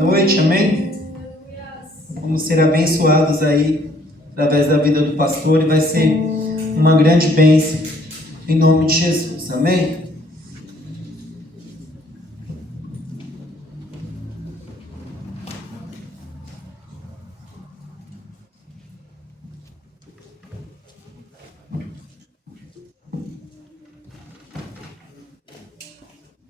noite, amém? Vamos ser abençoados aí através da vida do pastor e vai ser uma grande bênção em nome de Jesus, amém?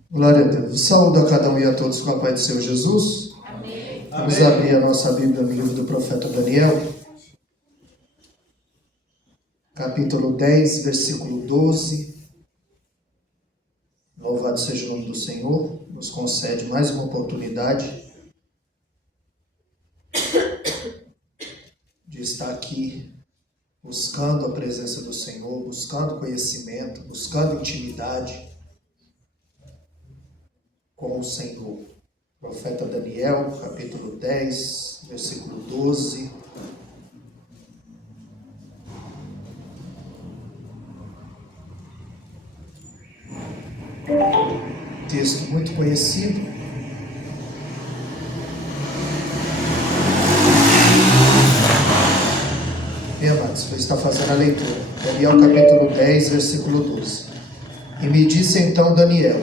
Glória a Deus. Saúdo a cada um e a todos com a paz do Senhor Jesus. Amém. Vamos abrir a nossa Bíblia no livro do profeta Daniel, capítulo 10, versículo 12. Louvado seja o nome do Senhor, nos concede mais uma oportunidade de estar aqui buscando a presença do Senhor, buscando conhecimento, buscando intimidade com o Senhor. Profeta Daniel, capítulo 10, versículo 12. Texto muito conhecido. Bem, amados, vou estar fazendo a leitura. Daniel, capítulo 10, versículo 12. E me disse então Daniel: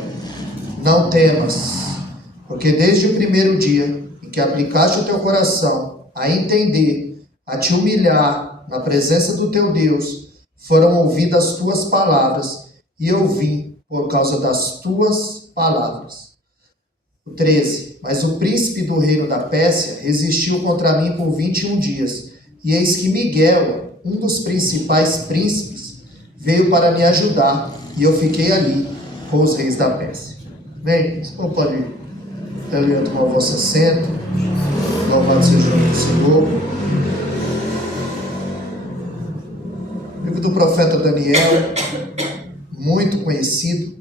não temas, porque desde o primeiro dia em que aplicaste o teu coração a entender, a te humilhar na presença do teu Deus, foram ouvidas as tuas palavras, e eu vim por causa das tuas palavras. O 13. Mas o príncipe do reino da Pérsia resistiu contra mim por 21 dias, e eis que Miguel, um dos principais príncipes, veio para me ajudar, e eu fiquei ali com os reis da Pérsia. Bem, você pode ir tomar o vosso assento. Louvado seja o nome do Senhor. Livro do profeta Daniel, muito conhecido.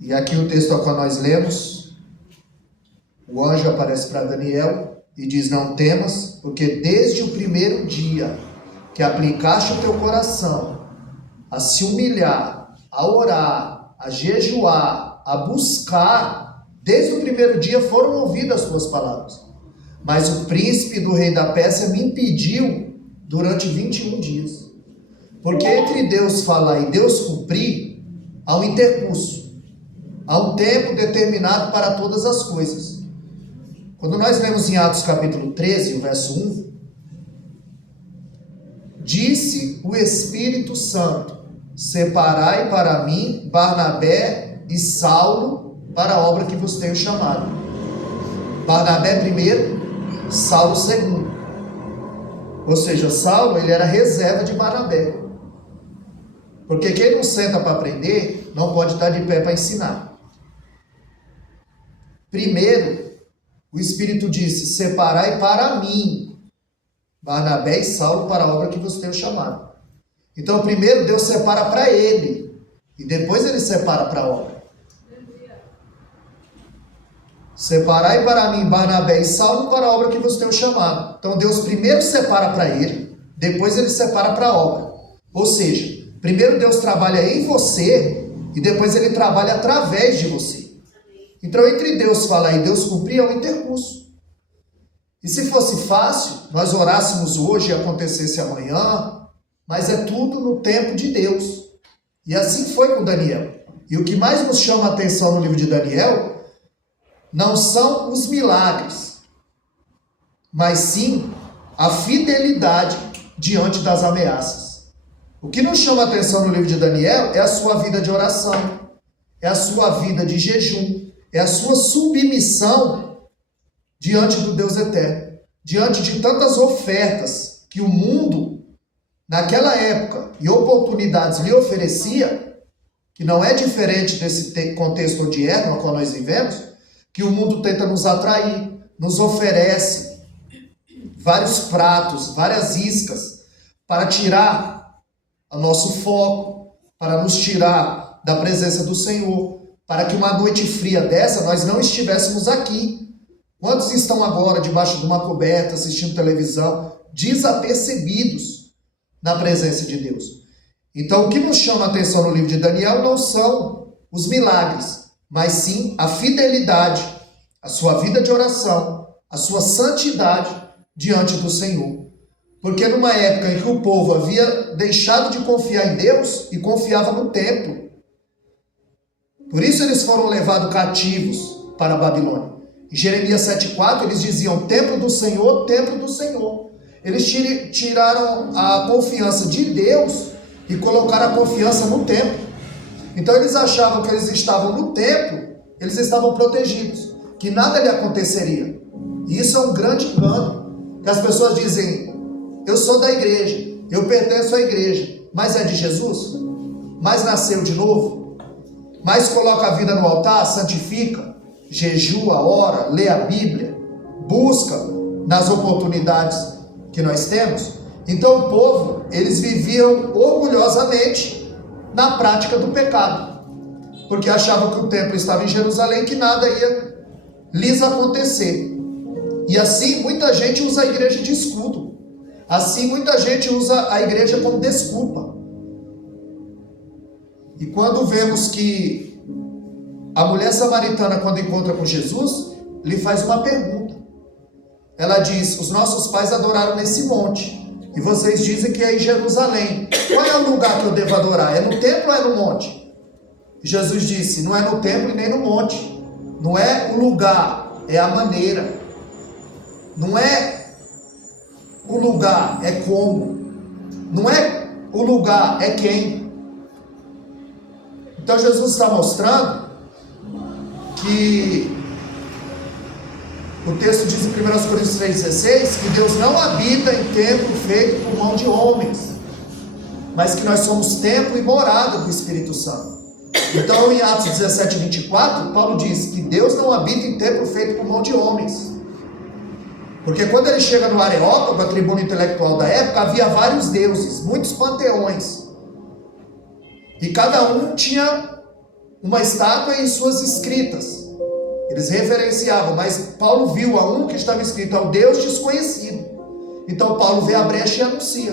E aqui o texto ao qual nós lemos, o anjo aparece para Daniel e diz: não temas, porque desde o primeiro dia que aplicaste o teu coração a se humilhar, a orar, a jejuar, a buscar, desde o primeiro dia foram ouvidas as tuas palavras. Mas o príncipe do rei da Pérsia me impediu durante 21 dias. Porque entre Deus falar e Deus cumprir, há um intercurso. Há um tempo determinado para todas as coisas. Quando nós lemos em Atos capítulo 13, o verso 1, disse o Espírito Santo: separai para mim Barnabé e Saulo para a obra que vos tenho chamado. Barnabé primeiro, Saulo segundo. Ou seja, Saulo ele era reserva de Barnabé. Porque quem não senta para aprender, não pode estar de pé para ensinar. Primeiro, o Espírito disse: separai para mim Barnabé e Saulo para a obra que vos tenho chamado. Então primeiro Deus separa para ele, e depois ele separa para a obra. Separai para mim Barnabé e Saulo para a obra que vos tenho chamado. Então Deus primeiro separa para ele, depois ele separa para a obra. Ou seja, primeiro Deus trabalha em você e depois ele trabalha através de você. Então entre Deus falar e Deus cumprir é um intercurso. E se fosse fácil, nós orássemos hoje e acontecesse amanhã, mas é tudo no tempo de Deus. E assim foi com Daniel. E o que mais nos chama a atenção no livro de Daniel não são os milagres, mas sim a fidelidade diante das ameaças. O que nos chama a atenção no livro de Daniel é a sua vida de oração, é a sua vida de jejum, é a sua submissão diante do Deus eterno, diante de tantas ofertas que o mundo, naquela época, e oportunidades lhe oferecia, que não é diferente desse contexto odierno ao qual nós vivemos, que o mundo tenta nos atrair, nos oferece vários pratos, várias iscas, para tirar o nosso foco, para nos tirar da presença do Senhor, para que uma noite fria dessa nós não estivéssemos aqui. Quantos estão agora debaixo de uma coberta, assistindo televisão, desapercebidos na presença de Deus? Então o que nos chama a atenção no livro de Daniel não são os milagres, mas sim a fidelidade a sua vida de oração, a sua santidade diante do Senhor. Porque numa época em que o povo havia deixado de confiar em Deus e confiava no templo. Por isso eles foram levados cativos para a Babilônia. Em Jeremias 7,4 eles diziam: templo do Senhor, templo do Senhor. Eles tiraram a confiança de Deus e colocaram a confiança no templo. Então eles achavam que eles estavam no templo, eles estavam protegidos, que nada lhe aconteceria. E isso é um grande engano, que as pessoas dizem: eu sou da igreja, eu pertenço à igreja, mas é de Jesus? Mas nasceu de novo? Mas coloca a vida no altar, santifica, jejua, ora, lê a Bíblia, busca nas oportunidades que nós temos? Então o povo, eles viviam orgulhosamente na prática do pecado, porque achavam que o templo estava em Jerusalém, que nada ia lhes acontecer. E assim muita gente usa a igreja de escudo. Assim muita gente usa a igreja como desculpa. E quando vemos que a mulher samaritana, quando encontra com Jesus, lhe faz uma pergunta. Ela diz: os nossos pais adoraram nesse monte, e vocês dizem que é em Jerusalém. Qual é o lugar que eu devo adorar? É no templo ou é no monte? E Jesus disse: não é no templo e nem no monte. Não é o lugar, é a maneira. Não é o lugar, é como. Não é o lugar, é quem. Então Jesus está mostrando que o texto diz em 1 Coríntios 3,16 que Deus não habita em templo feito por mão de homens, mas que nós somos templo e morada do Espírito Santo. Então em Atos 17:24, Paulo diz que Deus não habita em templo feito por mão de homens. Porque quando ele chega no Areópago, a tribuna intelectual da época, havia vários deuses, muitos panteões. E cada um tinha uma estátua em suas escritas. Eles referenciavam, mas Paulo viu a um que estava escrito ao Deus desconhecido. Então Paulo vê a brecha e anuncia.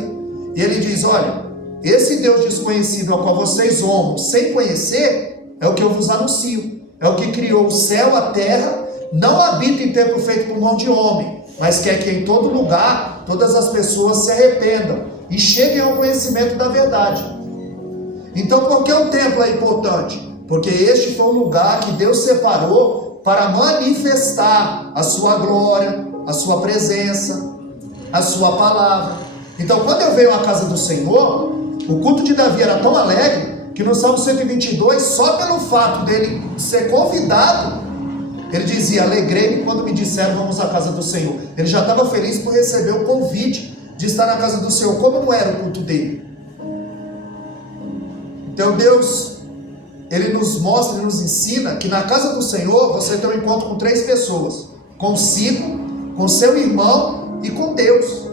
E ele diz: olha, esse Deus desconhecido ao qual vocês honram sem conhecer, é o que eu vos anuncio. É o que criou o céu, a terra, não habita em templo feito por mão de homem, mas quer que em todo lugar todas as pessoas se arrependam e cheguem ao conhecimento da verdade. Então por que o templo é importante? Porque este foi o lugar que Deus separou para manifestar a sua glória, a sua presença, a sua palavra. Então quando eu venho à casa do Senhor, o culto de Davi era tão alegre que no Salmo 122, só pelo fato dele ser convidado, ele dizia: alegrei-me quando me disseram vamos à casa do Senhor. Ele já estava feliz por receber o convite de estar na casa do Senhor. Como não era o culto dele? Então Deus, ele nos mostra e nos ensina que na casa do Senhor você tem um encontro com 3 pessoas: consigo, com seu irmão e com Deus.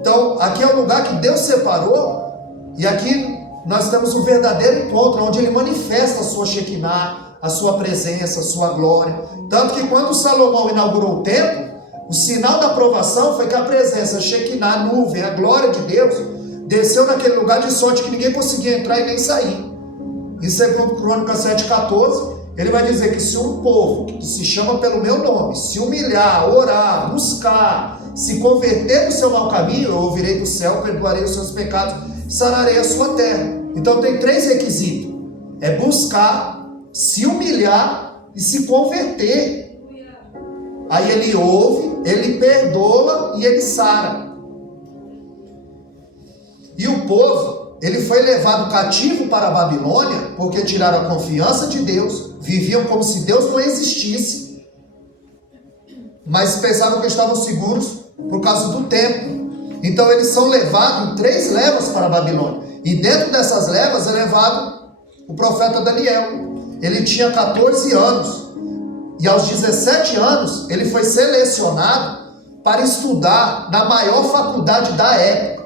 Então aqui é o lugar que Deus separou, e aqui nós temos um verdadeiro encontro, onde ele manifesta a sua Shekinah, a sua presença, a sua glória. Tanto que quando Salomão inaugurou o templo, o sinal da aprovação foi que a presença, a Shekinah, a nuvem, a glória de Deus, desceu naquele lugar de sorte que ninguém conseguia entrar e nem sair. Em 2 Crônicas 7,14, ele vai dizer que se um povo que se chama pelo meu nome se humilhar, orar, buscar, se converter do seu mau caminho, eu ouvirei do céu, perdoarei os seus pecados, sararei a sua terra. Então tem 3 requisitos: é buscar, se humilhar e se converter. Aí ele ouve, ele perdoa e ele sara. E o povo, ele foi levado cativo para a Babilônia porque tiraram a confiança de Deus, viviam como se Deus não existisse, mas pensavam que estavam seguros por causa do templo. Então eles são levados em 3 levas para a Babilônia. E dentro dessas levas é levado o profeta Daniel. Ele tinha 14 anos. E aos 17 anos ele foi selecionado para estudar na maior faculdade da época.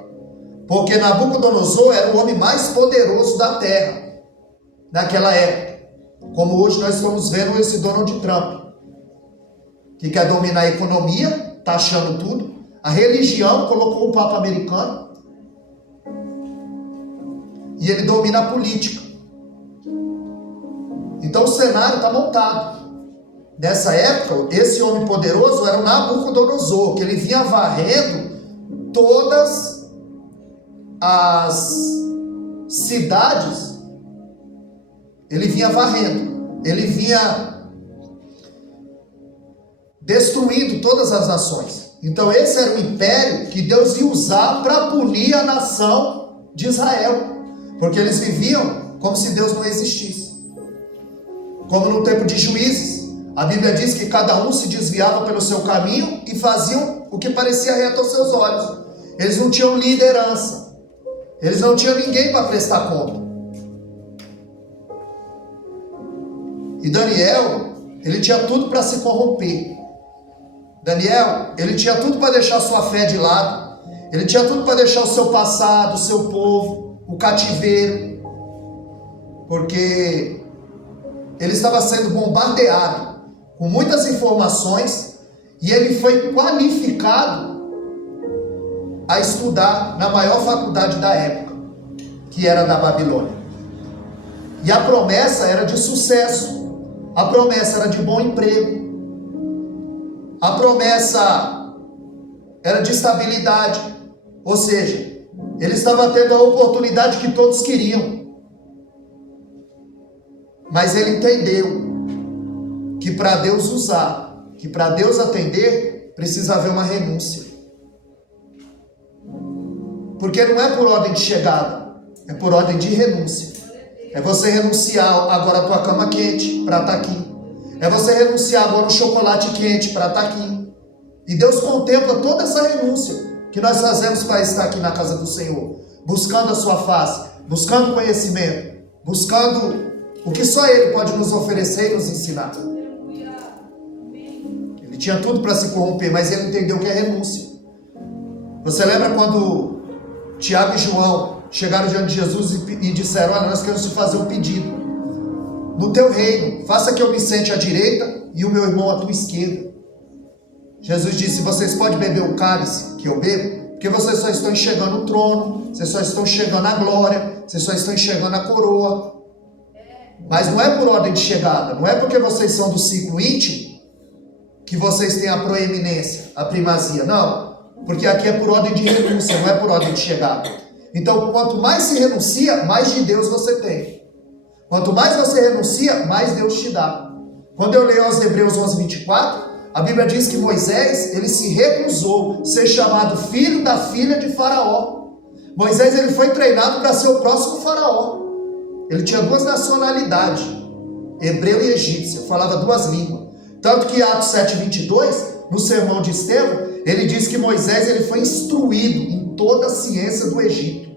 Porque Nabucodonosor era o homem mais poderoso da terra naquela época. Como hoje nós estamos vendo esse Donald Trump, que quer dominar a economia, taxando tudo. A religião, colocou o Papa americano. E ele domina a política. Então o cenário está montado. Nessa época, esse homem poderoso era o Nabucodonosor, que ele vinha varrendo todas as cidades. Ele vinha varrendo, ele vinha destruindo todas as nações. Então esse era o império que Deus ia usar para punir a nação de Israel, porque eles viviam como se Deus não existisse. Como no tempo de Juízes, a Bíblia diz que cada um se desviava pelo seu caminho e faziam o que parecia reto aos seus olhos. Eles não tinham liderança, eles não tinham ninguém para prestar conta. E Daniel, ele tinha tudo para se corromper. Daniel, ele tinha tudo para deixar sua fé de lado. Ele tinha tudo para deixar o seu passado, o seu povo, o cativeiro. Porque ele estava sendo bombardeado com muitas informações e ele foi qualificado a estudar na maior faculdade da época, que era da Babilônia. E a promessa era de sucesso. A promessa era de bom emprego. A promessa era de estabilidade. Ou seja, ele estava tendo a oportunidade que todos queriam. Mas ele entendeu que para Deus usar, que para Deus atender, precisa haver uma renúncia. Porque não é por ordem de chegada, é por ordem de renúncia. É você renunciar agora a tua cama quente para estar aqui. É você renunciar agora o chocolate quente para estar aqui. E Deus contempla toda essa renúncia que nós fazemos para estar aqui na casa do Senhor. Buscando a sua face, buscando conhecimento, buscando o que só Ele pode nos oferecer e nos ensinar. Ele tinha tudo para se corromper, mas ele entendeu que é renúncia. Você lembra quando Tiago e João chegaram diante de Jesus e disseram: olha, nós queremos te fazer um pedido. No teu reino, faça que eu me sente à direita e o meu irmão à tua esquerda. Jesus disse: vocês podem beber o cálice que eu bebo? Porque vocês só estão enxergando o trono, vocês só estão enxergando a glória, vocês só estão enxergando a coroa. Mas não é por ordem de chegada, não é porque vocês são do ciclo íntimo que vocês têm a proeminência, a primazia. Não, porque aqui é por ordem de renúncia, não é por ordem de chegada. Então, quanto mais se renuncia, mais de Deus você tem. Quanto mais você renuncia, mais Deus te dá. Quando eu leio aos Hebreus 11:24, a Bíblia diz que Moisés, ele se recusou a ser chamado filho da filha de Faraó. Moisés, ele foi treinado para ser o próximo Faraó. Ele tinha duas nacionalidades, hebreu e egípcia, falava duas línguas. Tanto que Atos 7:22, no sermão de Estevão, ele diz que Moisés, ele foi instruído em toda a ciência do Egito.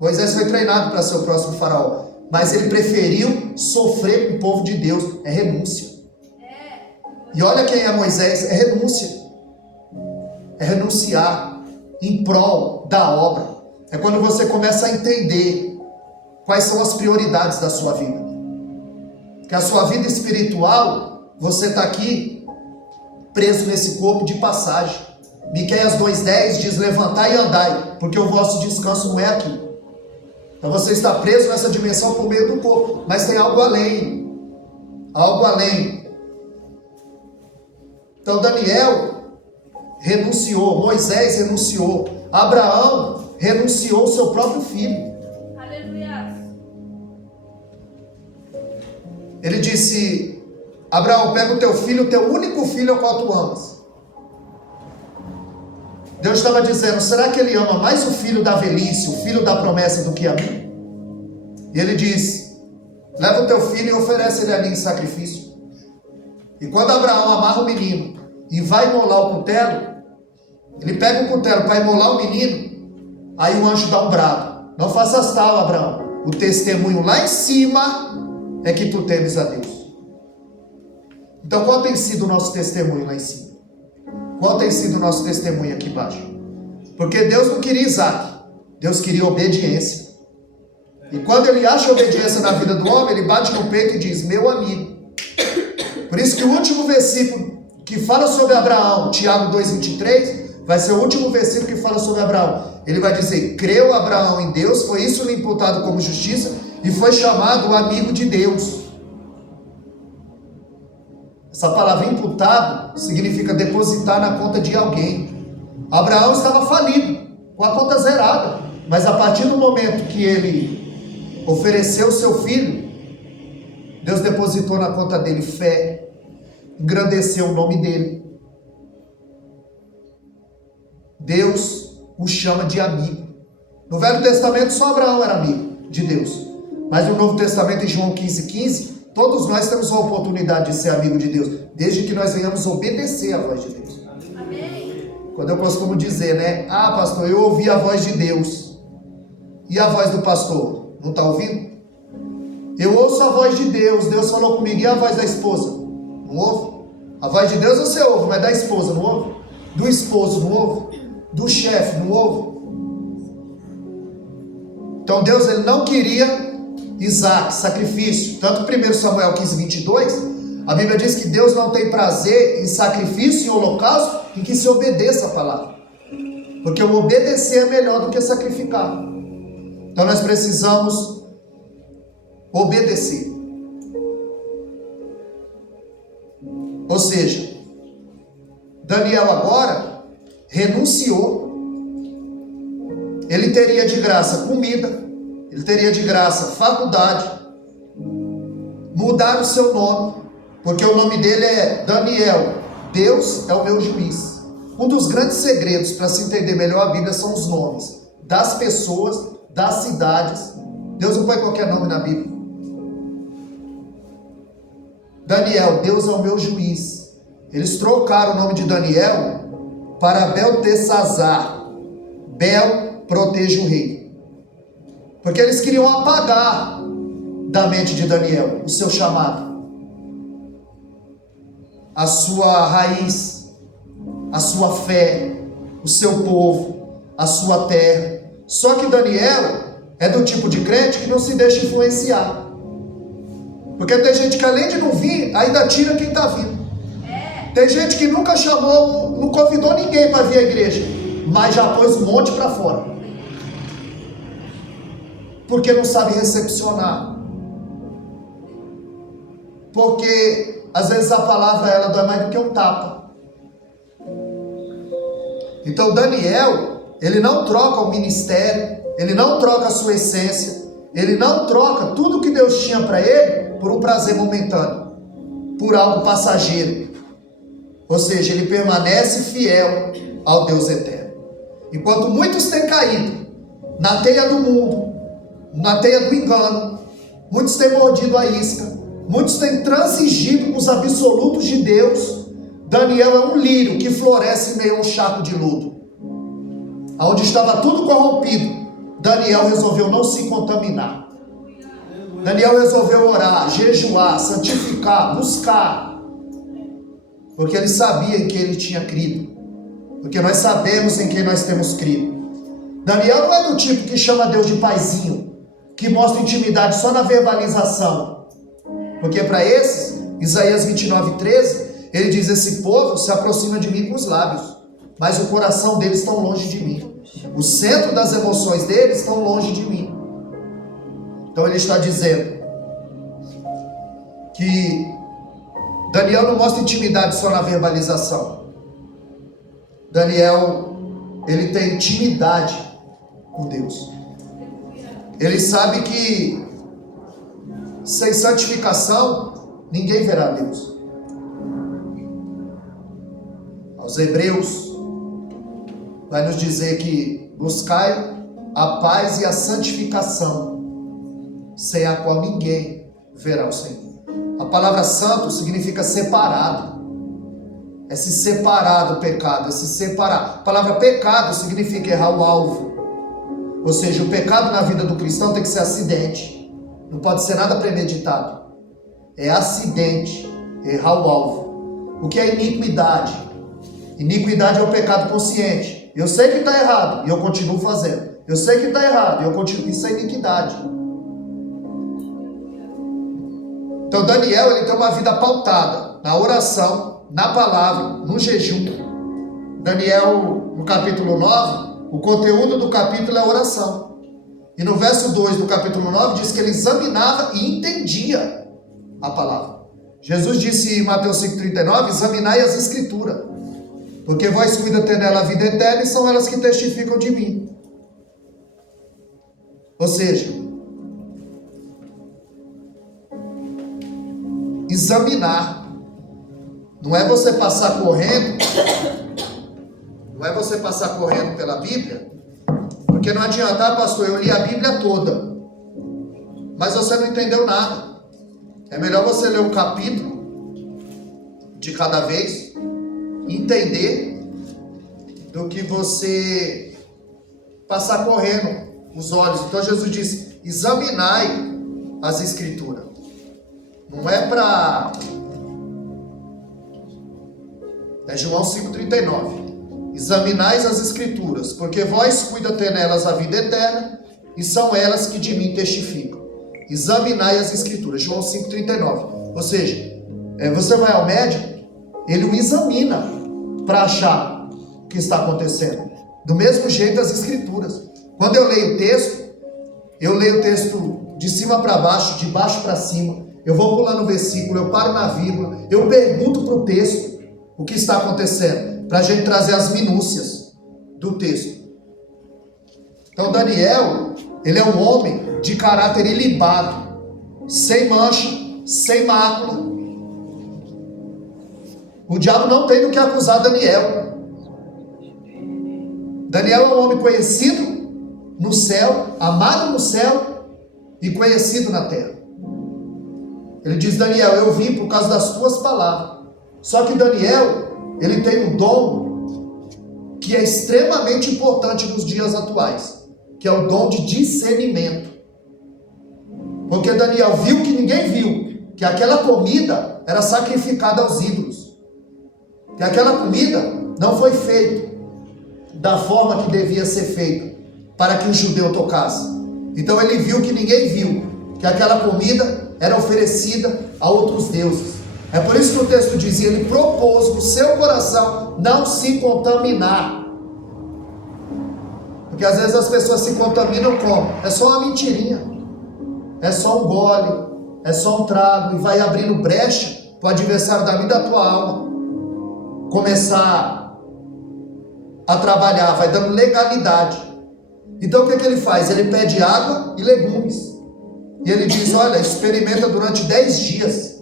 Moisés foi treinado para ser o próximo faraó, mas ele preferiu sofrer com o povo de Deus. É renúncia. E olha quem é Moisés, é renúncia. É renunciar em prol da obra. É quando você começa a entender quais são as prioridades da sua vida. Que a sua vida espiritual, você está aqui preso nesse corpo de passagem. Miqueias 2:10 diz: levantai e andai, porque o vosso descanso não é aqui. Então você está preso nessa dimensão por meio do corpo, mas tem algo além. Algo além. Então Daniel renunciou, Moisés renunciou, Abraão renunciou ao seu próprio filho. Aleluia. Ele disse: Abraão, pega o teu filho, o teu único filho ao qual tu amas. Deus estava dizendo: será que ele ama mais o filho da velhice, o filho da promessa, do que a mim? E ele diz: leva o teu filho e oferece ele ali em sacrifício. E quando Abraão amarra o menino e vai imolar o cutelo, ele pega o cutelo para imolar o menino, aí o anjo dá um brado: não faças tal, Abraão, o testemunho lá em cima é que tu temes a Deus. Então qual tem sido o nosso testemunho lá em cima? Qual tem sido o nosso testemunho aqui embaixo? Porque Deus não queria Isaac, Deus queria obediência. E quando ele acha obediência na vida do homem, ele bate no peito e diz: meu amigo. Por isso que o último versículo que fala sobre Abraão, Tiago 2:23, vai ser o último versículo que fala sobre Abraão. Ele vai dizer: creu Abraão em Deus, foi isso lhe imputado como justiça, e foi chamado amigo de Deus. Essa palavra imputado significa depositar na conta de alguém. Abraão estava falido, com a conta zerada, mas a partir do momento que ele ofereceu o seu filho, Deus depositou na conta dele fé, engrandeceu o nome dele. Deus o chama de amigo. No Velho Testamento só Abraão era amigo de Deus, mas no Novo Testamento, em João 15:15, todos nós temos a oportunidade de ser amigo de Deus, desde que nós venhamos obedecer a voz de Deus. Amém. Quando eu costumo dizer, né? Ah, pastor, eu ouvi a voz de Deus. E a voz do pastor? Não está ouvindo? Eu ouço a voz de Deus, Deus falou comigo. E a voz da esposa? Não ouve? A voz de Deus você ouve, mas da esposa não ouve? Do esposo não ouve? Do chefe não ouve? Então Deus, ele não queria Isaac, sacrifício. Tanto 1 Samuel 15:22, a Bíblia diz que Deus não tem prazer em sacrifício e holocausto em que se obedeça a palavra. Porque o obedecer é melhor do que sacrificar. Então nós precisamos obedecer. Ou seja, Daniel agora renunciou. Ele teria de graça comida, ele teria de graça faculdade, mudar o seu nome, porque o nome dele é Daniel, Deus é o meu juiz. Um dos grandes segredos para se entender melhor a Bíblia são os nomes das pessoas, das cidades. Deus não põe qualquer nome na Bíblia. Daniel, Deus é o meu juiz. Eles trocaram o nome de Daniel para Beltesazar. Bel protege o rei. Porque eles queriam apagar da mente de Daniel o seu chamado, a sua raiz, a sua fé, o seu povo, a sua terra. Só que Daniel é do tipo de crente que não se deixa influenciar. Porque tem gente que além de não vir, ainda tira quem está vindo. Tem gente que nunca chamou, não convidou ninguém para vir à igreja, mas já pôs um monte para fora. Porque não sabe recepcionar. Porque às vezes a palavra ela dói mais do que um tapa. Então Daniel, ele não troca o ministério, ele não troca a sua essência, ele não troca tudo que Deus tinha para ele por um prazer momentâneo, por algo passageiro. Ou seja, ele permanece fiel ao Deus eterno. Enquanto muitos têm caído na teia do mundo, na teia do engano, muitos têm mordido a isca, muitos têm transigido com os absolutos de Deus, Daniel é um lírio que floresce em meio a um charco de lodo. Onde estava tudo corrompido, Daniel resolveu não se contaminar. Daniel resolveu orar, jejuar, santificar, buscar, porque ele sabia em que ele tinha crido, porque nós sabemos em quem nós temos crido. Daniel não é do tipo que chama Deus de paizinho, que mostra intimidade só na verbalização, porque para esses, Isaías 29:13, ele diz: esse povo se aproxima de mim com os lábios, mas o coração deles está longe de mim, o centro das emoções deles estão longe de mim. Então ele está dizendo que Daniel não mostra intimidade só na verbalização. Daniel, ele tem intimidade com Deus. Ele sabe que sem santificação ninguém verá Deus. Aos Hebreus vai nos dizer que buscai a paz e a santificação, sem a qual ninguém verá o Senhor. A palavra santo significa separado. É se separar do pecado, é se separar. A palavra pecado significa errar o alvo. Ou seja, o pecado na vida do cristão tem que ser acidente. Não pode ser nada premeditado. É acidente, errar o alvo. O que é iniquidade? Iniquidade é o pecado consciente. Eu sei que está errado e eu continuo fazendo. Eu sei que está errado e eu continuo. Isso é iniquidade. Então Daniel, ele tem uma vida pautada na oração, na palavra, no jejum. Daniel, no capítulo 9, o conteúdo do capítulo é oração. E no verso 2 do capítulo 9 diz que ele examinava e entendia a palavra. Jesus disse em Mateus 5,39, examinai as escrituras, porque vós cuida ter nela a vida eterna e são elas que testificam de mim. Ou seja, examinar não é você passar correndo, pela Bíblia, porque não adianta, pastor, eu li a Bíblia toda, mas você não entendeu nada. É melhor você ler um capítulo de cada vez, entender, do que você passar correndo os olhos. Então Jesus disse, examinai as escrituras. Não é para... É João 5,39. Examinais as escrituras, porque vós cuida ter nelas a vida eterna, e são elas que de mim testificam. Examinai as escrituras, João 5,39. Ou seja, você vai ao médico, ele o examina para achar o que está acontecendo. Do mesmo jeito as escrituras. Quando eu leio o texto de cima para baixo, de baixo para cima, eu vou pulando o versículo, eu paro na vírgula, eu pergunto para o texto o que está acontecendo, para a gente trazer as minúcias do texto. Então Daniel, ele é um homem de caráter ilibado, sem mancha, sem mácula. O diabo não tem do que acusar Daniel. Daniel é um homem conhecido no céu, amado no céu e conhecido na terra. Ele diz, Daniel, eu vim por causa das tuas palavras. Só que Daniel, ele tem um dom que é extremamente importante nos dias atuais, que é o dom de discernimento. Porque Daniel viu que ninguém viu, que aquela comida era sacrificada aos ídolos, que aquela comida não foi feita da forma que devia ser feita, para que o judeu tocasse. Então ele viu que ninguém viu, que aquela comida era oferecida a outros deuses. É por isso que o texto dizia, ele propôs no seu coração não se contaminar. Porque às vezes as pessoas se contaminam como? É só uma mentirinha, é só um gole, é só um trago, e vai abrindo brecha para o adversário da vida da tua alma começar a trabalhar, vai dando legalidade. Então o que ele faz? Ele pede água e legumes, e ele diz, olha, experimenta durante 10 dias.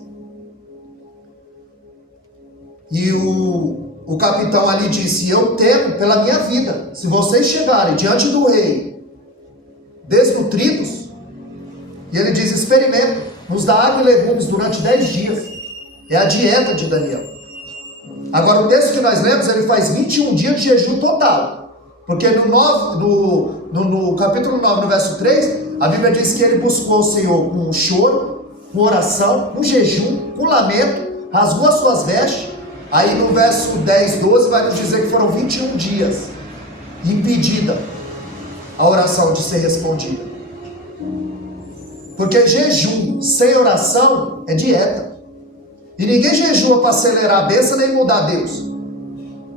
E o capitão ali disse, eu temo pela minha vida, se vocês chegarem diante do rei desnutridos, e ele diz, experimenta, nos dá água e legumes durante 10 dias, é a dieta de Daniel. Agora o texto que nós lemos, ele faz 21 dias de jejum total, porque no capítulo 9, no verso 3, a Bíblia diz que ele buscou o Senhor com choro, com oração, com jejum, com lamento, rasgou as suas vestes. Aí no verso 10, 12 vai nos dizer que foram 21 dias impedida a oração de ser respondida. Porque jejum sem oração é dieta. E ninguém jejua para acelerar a bênção nem mudar Deus.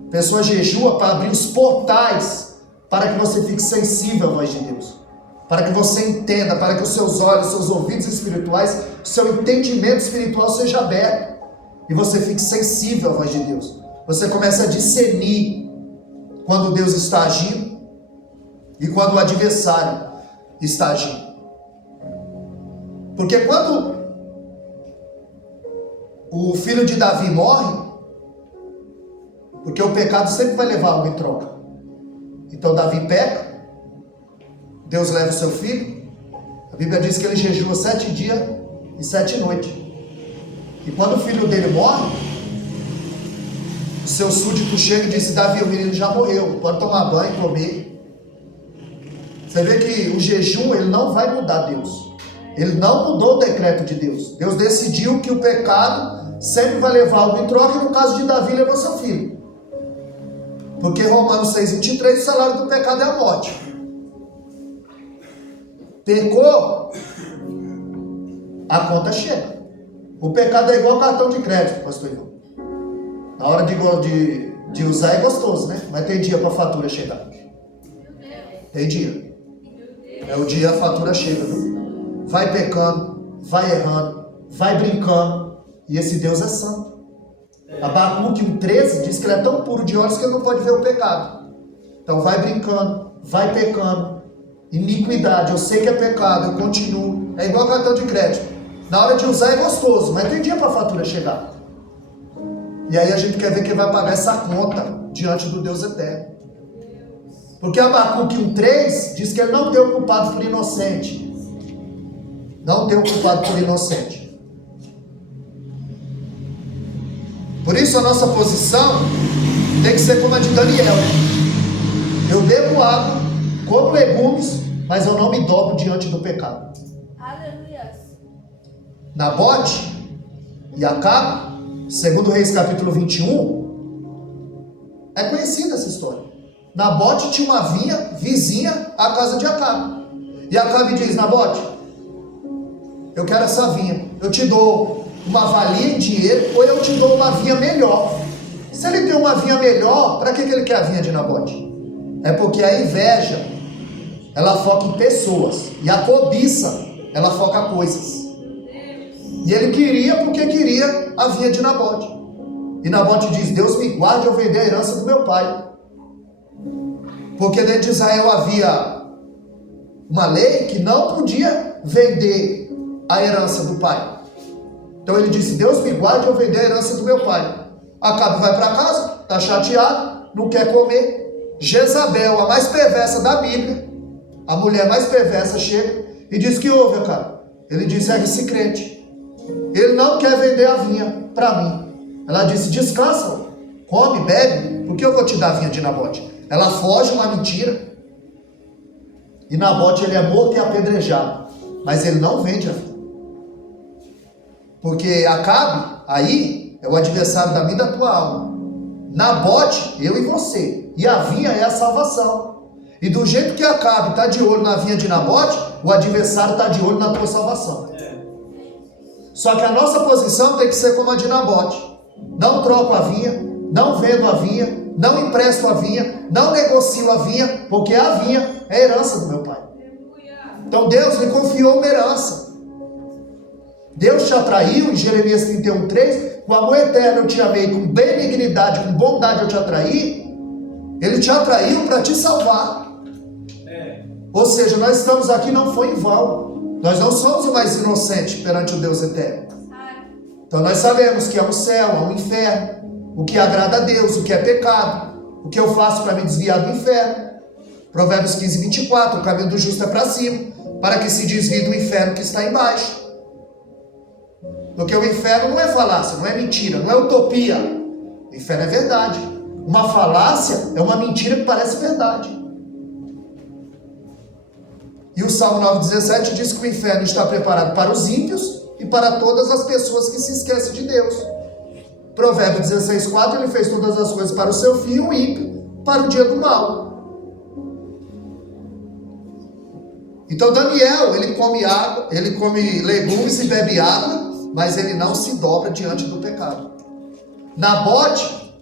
A pessoa jejua para abrir os portais para que você fique sensível à voz de Deus. Para que você entenda, para que os seus olhos, seus ouvidos espirituais, seu entendimento espiritual seja aberto. E você fique sensível à voz de Deus. Você começa a discernir quando Deus está agindo e quando o adversário está agindo. Porque quando o filho de Davi morre, porque o pecado sempre vai levar algo em troca. Então Davi peca, Deus leva o seu filho. A Bíblia diz que ele jejua 7 dias e 7 noites. E quando o filho dele morre, o seu súdito chega e diz, Davi, o menino já morreu, pode tomar banho, comer. Você vê que o jejum, ele não vai mudar Deus. Ele não mudou o decreto de Deus. Deus decidiu que o pecado sempre vai levar algo em troca, e no caso de Davi, levou seu filho. Porque Romanos 6,23, o salário do pecado é a morte. Pecou, a conta chega. O pecado é igual cartão de crédito, pastor Ivan. Na hora de usar é gostoso, né? Mas tem dia para a fatura chegar. Tem dia. É o dia a fatura chega, viu? Vai pecando, vai errando, vai brincando, E esse Deus é santo. Abacuque 1,13 diz que ele é tão puro de olhos que ele não pode ver o pecado. Então vai brincando, vai pecando. Iniquidade, eu sei que é pecado, eu continuo. É igual cartão de crédito. Na hora de usar é gostoso, mas tem dia para a fatura chegar. E aí a gente quer ver quem vai pagar essa conta diante do Deus eterno. Porque Abacuque 1,3 diz que ele não tem o culpado por inocente. Não tem o culpado por inocente. Por isso a nossa posição tem que ser como a de Daniel. Eu bebo água, como legumes, mas eu não me dobro diante do pecado. Aleluia. Nabote e Acabe, segundo Reis capítulo 21, é conhecida essa história. Nabote tinha uma vinha vizinha à casa de Acabe. E Acabe diz: Nabote, eu quero essa vinha, eu te dou uma valia em dinheiro, ou eu te dou uma vinha melhor. Se ele tem uma vinha melhor, para que ele quer a vinha de Nabote? É porque a inveja, ela foca em pessoas, e a cobiça, ela foca em coisas. E ele queria porque queria a vinha de Nabote. E Nabote diz: Deus me guarde eu vender a herança do meu pai. Porque dentro de Israel havia uma lei que não podia vender a herança do pai. Então ele disse: Deus me guarde eu vender a herança do meu pai. Acabe vai para casa, está chateado, não quer comer. Jezabel, a mais perversa da Bíblia, a mulher mais perversa, chega e diz: que houve, Acabe? Ele disse: é esse crente, ele não quer vender a vinha para mim. Ela disse: descansa, come, bebe, porque eu vou te dar a vinha de Nabote. Ela foge, uma mentira. E Nabote, ele é morto e apedrejado, mas ele não vende a vinha. Porque Acabe, aí, é o adversário da vida da tua alma. Nabote, eu e você. E a vinha é a salvação. E do jeito que Acabe está de olho na vinha de Nabote, o adversário está de olho na tua salvação. Só que a nossa posição tem que ser como a de Nabote. Não troco a vinha, não vendo a vinha, não empresto a vinha, não negocio a vinha, porque a vinha é a herança do meu pai. Então Deus me confiou uma herança. Deus te atraiu, em Jeremias 31,3, com amor eterno eu te amei, com benignidade, com bondade eu te atraí. Ele te atraiu para te salvar. Ou seja, nós estamos aqui não foi em vão. Nós não somos o mais inocente perante o Deus eterno. Então nós sabemos que há um céu, há um inferno, o que agrada a Deus, o que é pecado, o que eu faço para me desviar do inferno. Provérbios 15:24, o caminho do justo é para cima, para que se desvie do inferno que está embaixo. Porque o inferno não é falácia, não é mentira, não é utopia. O inferno é verdade. Uma falácia é uma mentira que parece verdade. E o Salmo 9,17 diz que o inferno está preparado para os ímpios e para todas as pessoas que se esquecem de Deus. Provérbios 16,4, ele fez todas as coisas para o seu fim, o ímpio para o dia do mal. Então Daniel, ele come água, ele come legumes e bebe água, mas ele não se dobra diante do pecado. Nabote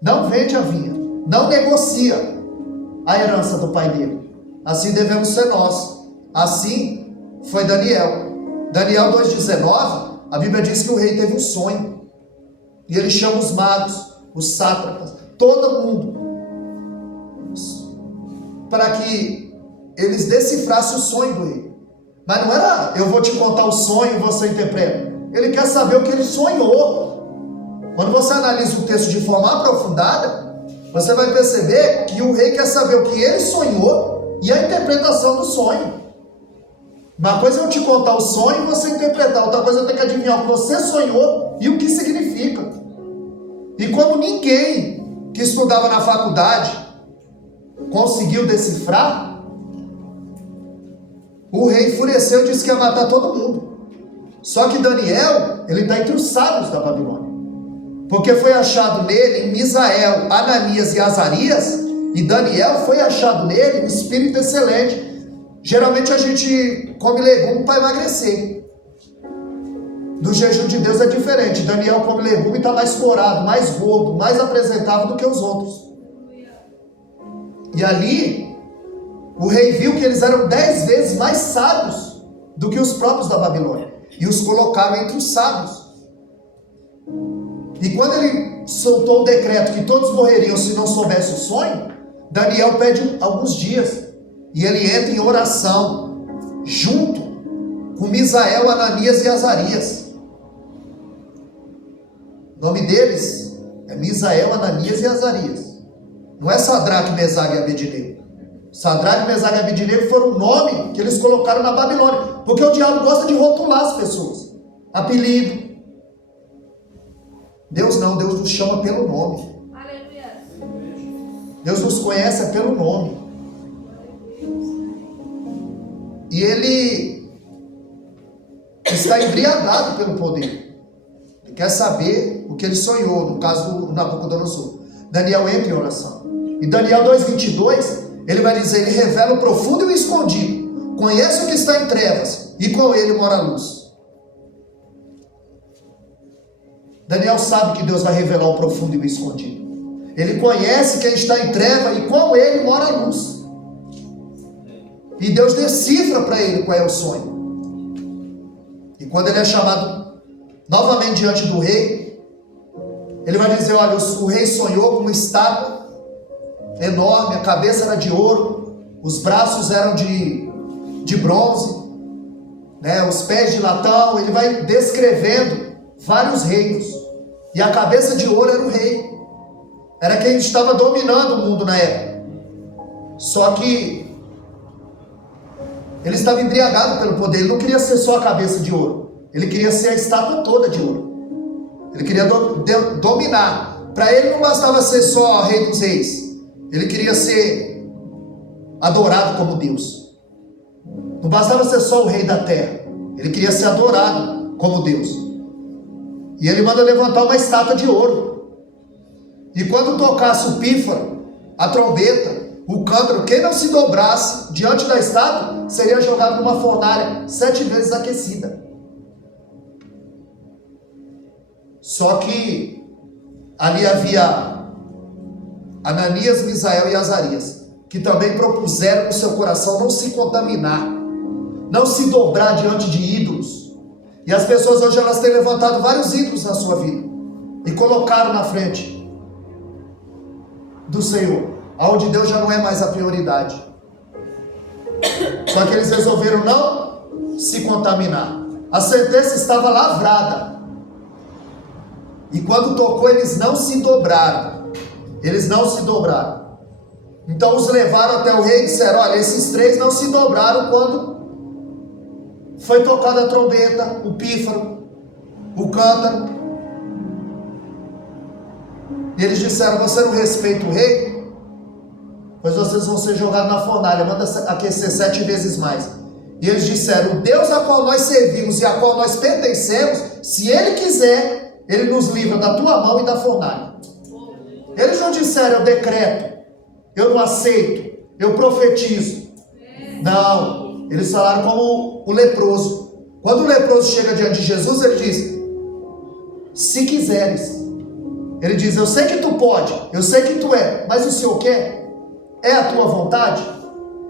não vende a vinha, não negocia a herança do pai dele. Assim devemos ser nós. Assim foi Daniel. Daniel 2,19, a Bíblia diz que o rei teve um sonho. E ele chama os magos, os sátrapas, todo mundo, para que eles decifrassem o sonho do rei. Mas não era: eu vou te contar o sonho e você interpreta. Ele quer saber o que ele sonhou. Quando você analisa o texto de forma aprofundada, você vai perceber que o rei quer saber o que ele sonhou e a interpretação do sonho. Uma coisa é eu te contar o sonho e você interpretar, outra coisa é eu ter que adivinhar o que você sonhou e o que significa. E como ninguém que estudava na faculdade conseguiu decifrar, o rei enfureceu e disse que ia matar todo mundo. Só que Daniel, ele está entre os sábios da Babilônia. Porque foi achado nele, em Misael, Ananias e Azarias, e Daniel foi achado nele um espírito excelente. Geralmente a gente come legume para emagrecer. Do jejum de Deus é diferente. Daniel come legume e está mais corado, mais gordo, mais apresentável do que os outros. E ali, o rei viu que eles eram 10 vezes mais sábios do que os próprios da Babilônia. E os colocaram entre os sábios. E quando ele soltou o decreto que todos morreriam se não soubesse o sonho, Daniel pede alguns dias. E ele entra em oração, junto com Misael, Ananias e Azarias. O nome deles é Misael, Ananias e Azarias. Não é Sadraque, Mesaque e Abednego. Sadraque, Mesaque e Abednego foram o nome que eles colocaram na Babilônia. Porque o diabo gosta de rotular as pessoas. Apelido. Deus não, Deus nos chama pelo nome. Deus nos conhece pelo nome. E ele está embriagado pelo poder. Ele quer saber o que ele sonhou, no caso do Nabucodonosor. Daniel entra em oração. E Daniel 2:22, ele vai dizer, ele revela o profundo e o escondido. Conhece o que está em trevas, e com ele mora a luz. Daniel sabe que Deus vai revelar o profundo e o escondido. Ele conhece quem está em treva e com ele mora a luz. E Deus decifra para ele qual é o sonho. E quando ele é chamado novamente diante do rei, ele vai dizer, olha, o rei sonhou com uma estátua enorme, a cabeça era de ouro, os braços eram de bronze, né, os pés de latão. Ele vai descrevendo vários reinos. E a cabeça de ouro era o rei. Era quem estava dominando o mundo na época. Só que ele estava embriagado pelo poder. Ele não queria ser só a cabeça de ouro. Ele queria ser a estátua toda de ouro. Ele queria dominar. Para ele não bastava ser só rei dos reis. Ele queria ser adorado como Deus. Não bastava ser só o rei da terra. Ele queria ser adorado como Deus. E ele manda levantar uma estátua de ouro. E quando tocasse o pífaro, a trombeta, o cântaro, quem não se dobrasse diante da estátua, seria jogado numa fornalha 7 vezes aquecida. Só que ali havia Ananias, Misael e Azarias, que também propuseram no seu coração não se contaminar, não se dobrar diante de ídolos. E as pessoas hoje, elas têm levantado vários ídolos na sua vida e colocaram na frente do Senhor, aonde Deus já não é mais a prioridade. Só que eles resolveram não se contaminar. A sentença estava lavrada. E quando tocou, eles não se dobraram. Eles não se dobraram. Então os levaram até o rei e disseram, olha, esses 3 não se dobraram quando foi tocada a trombeta, o pífaro, o cântaro. E eles disseram, você não respeita o rei? Pois vocês vão ser jogados na fornalha, manda aquecer 7 vezes mais. E eles disseram, o Deus a qual nós servimos e a qual nós pertencemos, se Ele quiser, Ele nos livra da tua mão e da fornalha. Eles não disseram, eu decreto, eu não aceito, eu profetizo. Não, eles falaram como o leproso. Quando o leproso chega diante de Jesus, ele diz, se quiseres. Ele diz, eu sei que tu pode, eu sei que tu é, mas o Senhor quer? É a tua vontade?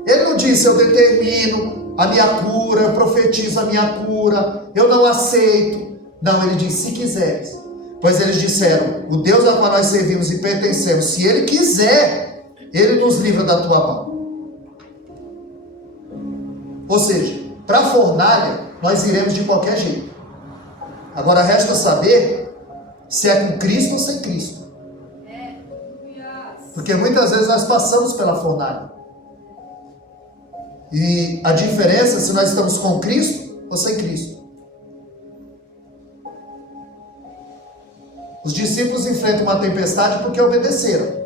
Ele não disse, eu determino a minha cura, eu profetizo a minha cura, eu não aceito. Não, ele diz, se quiseres. Pois eles disseram, o Deus a qual nós servimos e pertencemos, se Ele quiser, Ele nos livra da tua mão. Ou seja, para a fornalha, nós iremos de qualquer jeito. Agora resta saber se é com Cristo ou sem Cristo. Porque muitas vezes nós passamos pela fornalha. E a diferença é se nós estamos com Cristo ou sem Cristo. Os discípulos enfrentam uma tempestade porque obedeceram.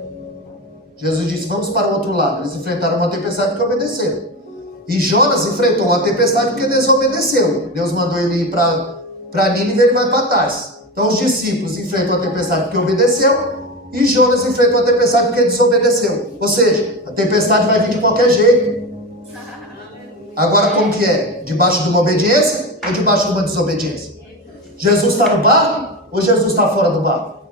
Jesus disse, vamos para o outro lado. Eles enfrentaram uma tempestade porque obedeceram. E Jonas enfrentou uma tempestade porque desobedeceu. Deus mandou ele ir para Nínive e ele vai para Tarsis. Então os discípulos enfrentam a tempestade porque obedeceu, e Jonas enfrentou a tempestade porque desobedeceu. Ou seja, a tempestade vai vir de qualquer jeito. Agora como que é? Debaixo de uma obediência ou debaixo de uma desobediência? Jesus está no barco ou Jesus está fora do barco?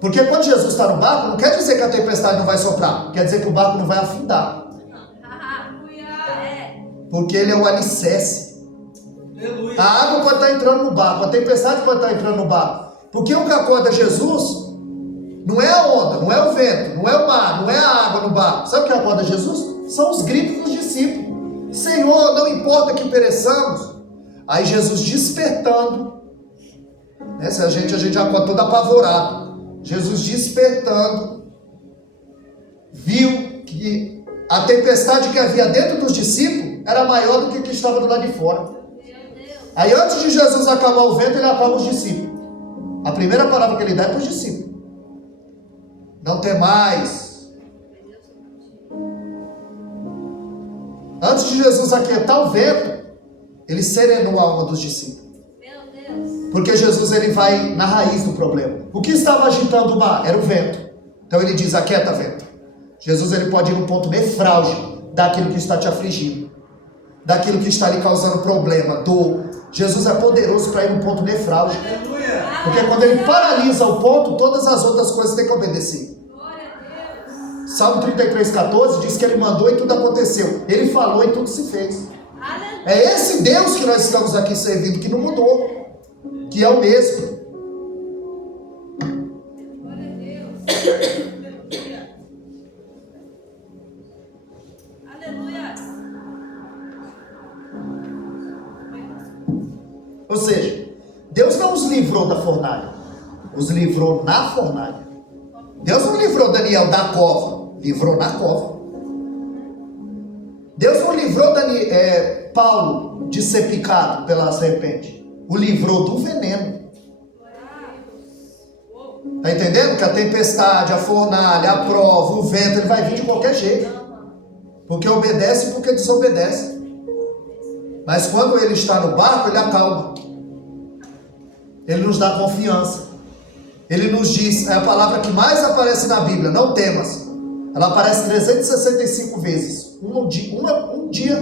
Porque quando Jesus está no barco, não quer dizer que a tempestade não vai soprar, quer dizer que o barco não vai afundar. Porque ele é o alicerce. A água pode estar entrando no barco, a tempestade pode estar entrando no barco. Porque o que acorda Jesus não é a onda, não é o vento, não é o mar, não é a água no barco. Sabe o que acorda Jesus? São os gritos dos discípulos. Senhor, não importa que pereçamos. Aí Jesus despertando, né? Se a gente acorda todo apavorado. Jesus despertando, viu que a tempestade que havia dentro dos discípulos era maior do que o que estava do lado de fora. Aí antes de Jesus acalmar o vento, ele acalma os discípulos. A primeira palavra que ele dá é para os discípulos: não temais. Antes de Jesus aquietar o vento, ele serenou a alma dos discípulos. Porque Jesus, ele vai na raiz do problema. O que estava agitando o mar? Era o vento. Então ele diz: aquieta, vento. Jesus, ele pode ir no ponto nefrálgico daquilo que está te afligindo, daquilo que está lhe causando problema, dor. Jesus é poderoso para ir no ponto nefrálgico. Porque quando ele paralisa o ponto, todas as outras coisas têm que obedecer. Salmo 33,14 diz que ele mandou e tudo aconteceu. Ele falou e tudo se fez. É esse Deus que nós estamos aqui servindo, que não mudou, que é o mesmo. Ou seja, Deus não os livrou da fornalha, os livrou na fornalha. Deus não livrou Daniel da cova, livrou na cova. Deus não livrou Paulo de ser picado pela serpente, o livrou do veneno. Está entendendo? Que a tempestade, a fornalha, a prova, o vento, ele vai vir de qualquer jeito. Porque obedece e porque desobedece. Mas quando ele está no barco, ele acalma. Ele nos dá confiança. Ele nos diz, é a palavra que mais aparece na Bíblia: não temas. Ela aparece 365 vezes. Um dia,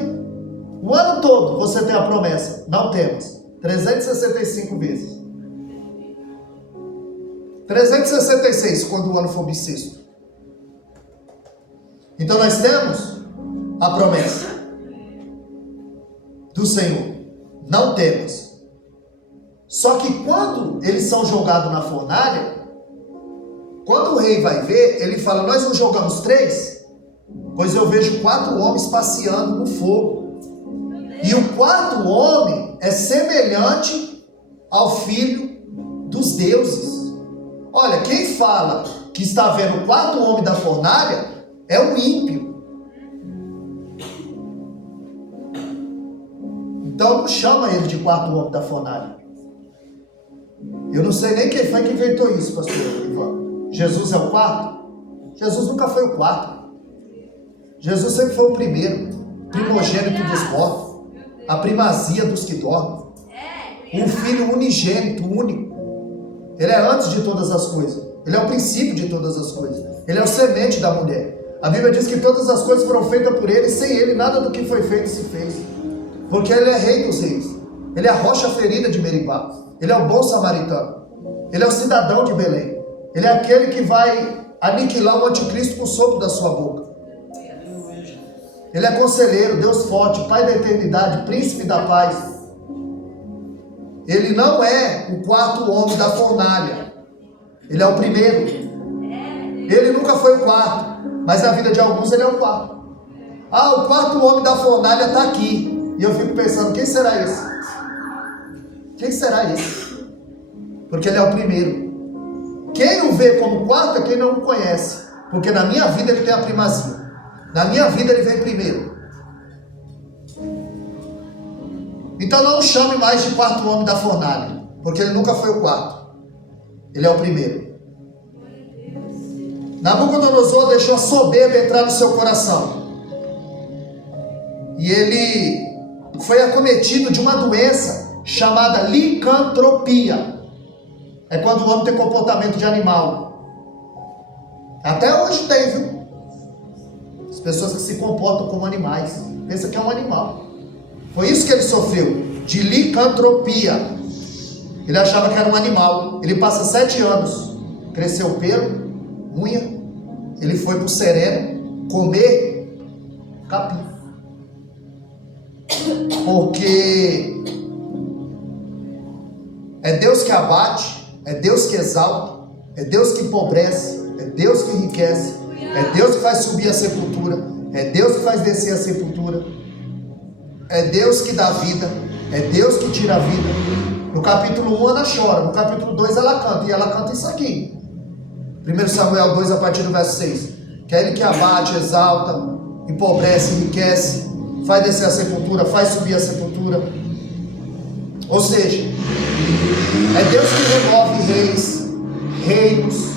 o ano todo você tem a promessa: não temas. 365 vezes. 366 quando o ano for bissexto. Então nós temos a promessa do Senhor: não temas. Só que quando eles são jogados na fornalha, quando o rei vai ver, ele fala: nós não jogamos 3? Pois eu vejo 4 homens passeando no fogo. E o 4º homem é semelhante ao filho dos deuses. Olha, quem fala que está vendo o 4º homem da fornalha é o ímpio. Então não chama ele de 4º homem da fornalha. Eu não sei nem quem foi que inventou isso, pastor Ivan. Jesus é o 4º? Jesus nunca foi o 4º. Jesus sempre foi o primeiro, primogênito dos mortos, a primazia dos que dormem, um filho unigênito, único. Ele é antes de todas as coisas, ele é o princípio de todas as coisas, ele é o semente da mulher. A Bíblia diz que todas as coisas foram feitas por ele, e sem ele nada do que foi feito se fez, porque ele é rei dos reis, ele é a rocha ferida de Meribá, ele é o bom samaritano, ele é o cidadão de Belém, ele é aquele que vai aniquilar o anticristo com o sopro da sua boca. Ele é conselheiro, Deus forte, Pai da eternidade, príncipe da paz. Ele não é o 4º homem da fornalha, ele é o primeiro. Ele nunca foi o 4º, mas na vida de alguns ele é o 4º. Ah, o 4º homem da fornalha está aqui. E eu fico pensando: quem será esse? Quem será esse? Porque ele é o primeiro. Quem o vê como 4º é quem não o conhece, porque na minha vida ele tem a primazia. Na minha vida ele vem primeiro. Então não o chame mais de 4º homem da fornalha, porque ele nunca foi o 4º. Ele é o primeiro. Nabucodonosor deixou a soberba entrar no seu coração. E ele foi acometido de uma doença chamada licantropia. É quando o homem tem comportamento de animal. Até hoje tem, viu? As pessoas que se comportam como animais. Pensa que é um animal. Foi isso que ele sofreu, de licantropia. Ele achava que era um animal. Ele passa 7 anos. Cresceu pelo, unha. Ele foi para o sereno comer capim. Porque é Deus que abate, É Deus que exalta, é Deus que empobrece, é Deus que enriquece, é Deus que faz subir a sepultura, é Deus que faz descer a sepultura, é Deus que dá vida, é Deus que tira a vida. No capítulo 1 ela chora, no capítulo 2 ela canta, e ela canta isso aqui. 1 Samuel 2, a partir do verso 6. Que é Ele que abate, exalta, empobrece, enriquece, faz descer a sepultura, faz subir a sepultura. Ou seja, é Deus que remove reis, reinos.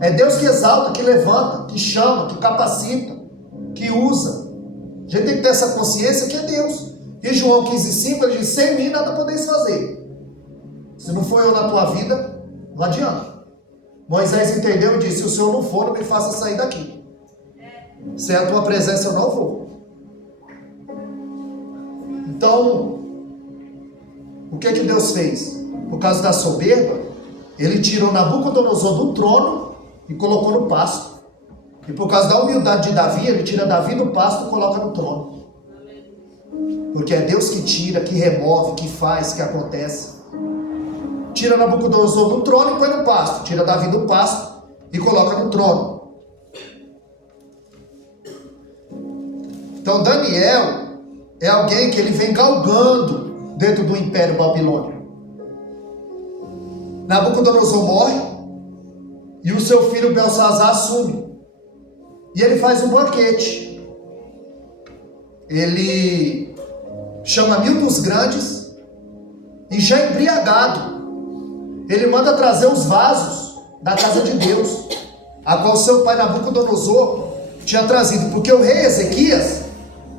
É Deus que exalta, que levanta, que chama, que capacita, que usa. A gente tem que ter essa consciência que é Deus. E João 15,5 ele diz: sem mim nada podeis fazer. Se não for eu na tua vida, não adianta. Moisés entendeu e disse: se o Senhor não for, não me faça sair daqui. Sem a tua presença eu não vou. Então, o que Deus fez? Por causa da soberba, ele tirou Nabucodonosor do trono e colocou no pasto. E por causa da humildade de Davi, ele tira Davi do pasto e coloca no trono. Porque é Deus que tira, que remove, que faz, que acontece. Tira Nabucodonosor do trono e põe no pasto. Tira Davi do pasto e coloca no trono. Então Daniel é alguém que ele vem galgando dentro do Império Babilônico. Nabucodonosor morre e o seu filho Belsazar assume. E ele faz um banquete. Ele chama 1000 dos grandes e já embriagado, ele manda trazer os vasos da casa de Deus, a qual seu pai Nabucodonosor tinha trazido, porque o rei Ezequias,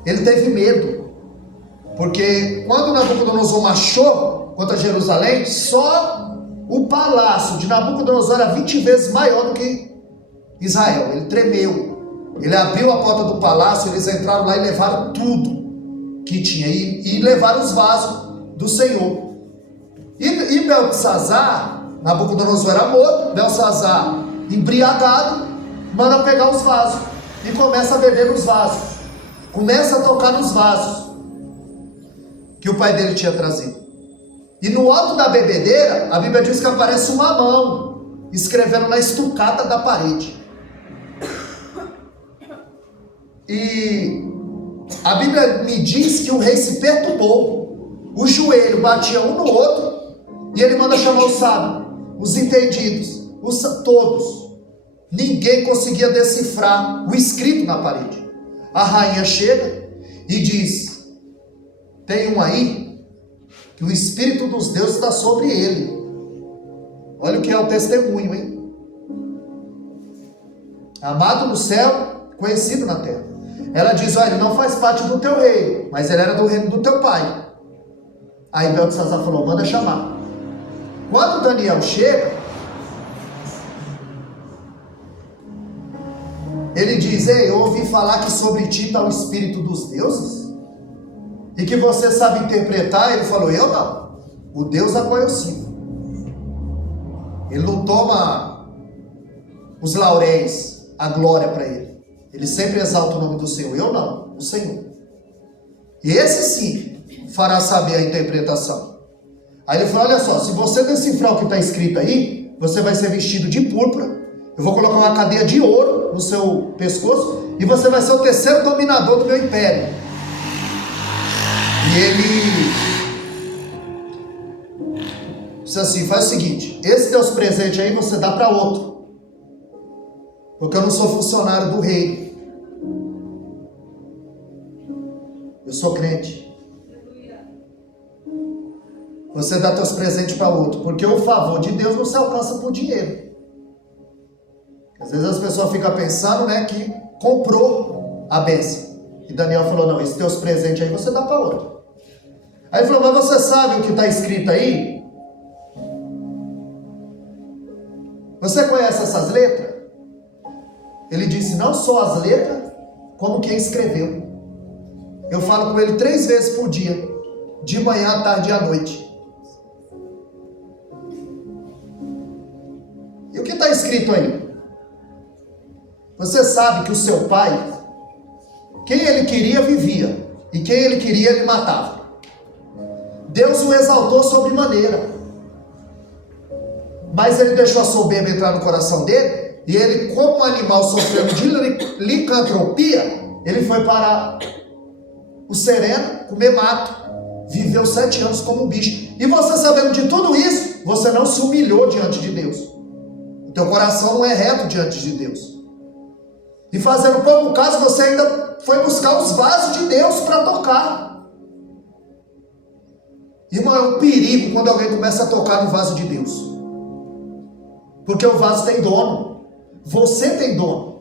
ele teve medo, porque quando Nabucodonosor marchou contra Jerusalém, só o palácio de Nabucodonosor era 20 vezes maior do que Israel. Ele tremeu, ele abriu a porta do palácio, eles entraram lá e levaram tudo que tinha, e levaram os vasos do Senhor. E Belsazar, Nabucodonosor era morto, Belsazar embriagado, manda pegar os vasos e começa a beber nos vasos, começa a tocar nos vasos que o pai dele tinha trazido. E no alto da bebedeira, a Bíblia diz que aparece uma mão escrevendo na estucada da parede. E a Bíblia me diz que o rei se perturbou, o joelho batia um no outro, e ele manda chamar os sábios, os entendidos, todos. Ninguém conseguia decifrar o escrito na parede. A rainha chega e diz: tem um aí que o Espírito dos deuses está sobre ele. Olha o que é o testemunho, hein? Amado no céu, conhecido na terra. Ela diz: olha, ele não faz parte do teu reino, mas ele era do reino do teu pai. Aí Belsazar falou: manda chamar. Quando Daniel chega, ele diz: ei, eu ouvi falar que sobre ti está o Espírito dos deuses, e que você sabe interpretar. Ele falou: eu não, o Deus a qual eu sirvo. Ele não toma os lauréis, a glória para ele. Ele sempre exalta o nome do Senhor. Eu não, o Senhor. E esse sim fará saber a interpretação. Aí ele falou: olha só, se você decifrar o que está escrito aí, você vai ser vestido de púrpura, eu vou colocar uma cadeia de ouro no seu pescoço, e você vai ser o terceiro dominador do meu império. E ele disse assim: faz o seguinte, esse teus presentes aí você dá para outro, porque eu não sou funcionário do rei, eu sou crente. Você dá teus presentes para outro, porque o favor de Deus não se alcança por dinheiro. Às vezes as pessoas ficam pensando, né, que comprou a bênção. E Daniel falou: não, esses teus presentes aí você dá para outro. Aí ele falou: mas você sabe o que está escrito aí? Você conhece essas letras? Ele disse: não só as letras, como quem escreveu. Eu falo com ele 3 vezes por dia, de manhã, à tarde e à noite. E o que está escrito aí? Você sabe que o seu pai, quem ele queria vivia, e quem ele queria ele matava. Deus o exaltou sobremaneira. mas ele deixou a soberba entrar no coração dele, e ele, como um animal sofrendo de licantropia, ele foi para o sereno, comer mato, viveu 7 anos como um bicho. E você sabendo de tudo isso, você não se humilhou diante de Deus. O teu coração não é reto diante de Deus. E fazendo pouco caso, você ainda foi buscar os vasos de Deus para tocar. Irmão, é um perigo quando alguém começa a tocar no vaso de Deus. Porque o vaso tem dono. Você tem dono.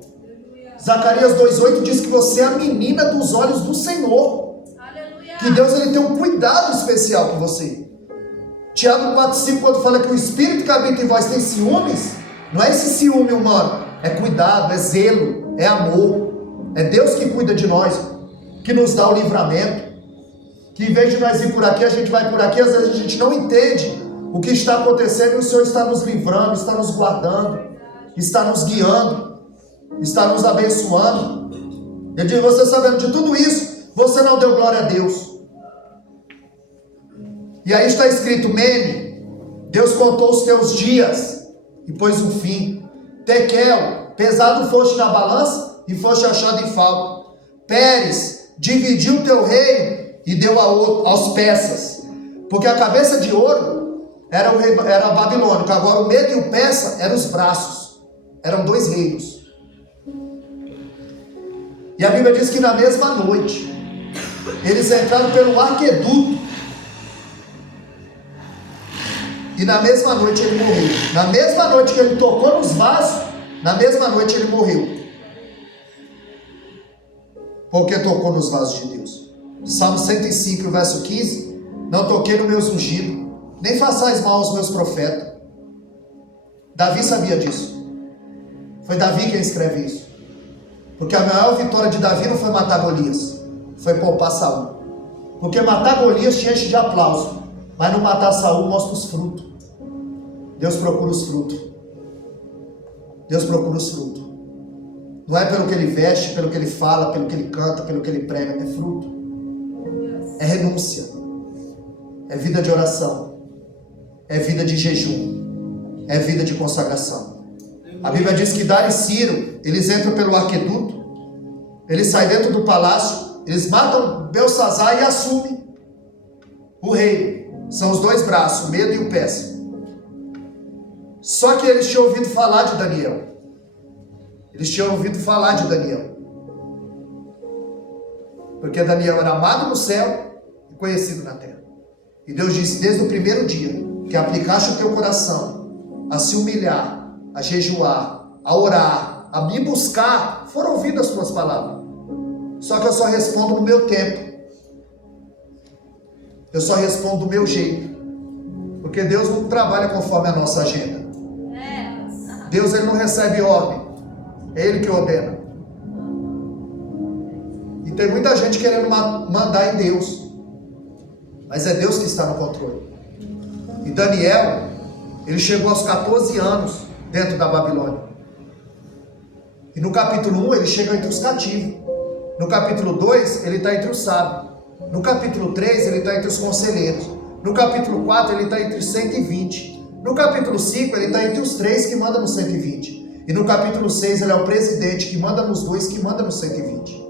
Zacarias 2,8 diz que você é a menina dos olhos do Senhor. Aleluia. Que Deus ele tem um cuidado especial com você. Tiago 4,5, quando fala que o Espírito que habita em vós tem ciúmes, não é esse ciúme humano, é cuidado, é zelo, é amor. É Deus que cuida de nós, que nos dá o livramento. Que em vez de nós ir por aqui, a gente vai por aqui, às vezes a gente não entende o que está acontecendo e o Senhor está nos livrando, está nos guardando, está nos guiando, está nos abençoando. Eu digo, você sabendo de tudo isso, você não deu glória a Deus. E aí está escrito, Mene, Deus contou os teus dias e pôs um fim. Tekel, pesado foste na balança e foste achado em falta. Pérez, dividiu o teu reino e deu aos persas, porque a cabeça de ouro era a babilônica, agora o medo e o persa eram os braços, eram 2 reinos. E a Bíblia diz que na mesma noite eles entraram pelo arqueduto, e na mesma noite ele morreu. Na mesma noite que ele tocou nos vasos, na mesma noite ele morreu, porque tocou nos vasos de Deus. Salmo 105, verso 15, não toquei no meus ungidos, nem façais mal aos meus profetas. Davi sabia disso. Foi Davi quem escreve isso. Porque a maior vitória de Davi não foi matar Golias, foi poupar Saul. Porque matar Golias te enche de aplauso, mas não matar Saul mostra os frutos. Deus procura os frutos. Deus procura os frutos. Não é pelo que ele veste, pelo que ele fala, pelo que ele canta, pelo que ele prega, é fruto. É renúncia, é vida de oração, é vida de jejum, é vida de consagração. A Bíblia diz que Dário e Ciro, eles entram pelo arqueduto, eles saem dentro do palácio, eles matam Belsazar e assumem o reino. São os 2 braços, o medo e o persa. Só que eles tinham ouvido falar de Daniel. Eles tinham ouvido falar de Daniel. Porque Daniel era amado no céu e conhecido na terra. E Deus disse, desde o primeiro dia, que aplicaste o teu coração a se humilhar, a jejuar, a orar, a me buscar, foram ouvidas as tuas palavras. Só que eu só respondo no meu tempo. Eu só respondo do meu jeito. Porque Deus não trabalha conforme a nossa agenda. Deus ele não recebe ordem. É Ele que ordena. E tem muita gente querendo mandar em Deus. Mas é Deus que está no controle. E Daniel, ele chegou aos 14 anos dentro da Babilônia. E no capítulo 1 ele chega entre os cativos. No capítulo 2 ele está entre os sábios. No capítulo 3 ele está entre os conselheiros. No capítulo 4 ele está entre os 120. No capítulo 5 ele está entre os 3 que mandam nos 120. E no capítulo 6 ele é o presidente que manda nos 2 que manda nos 120.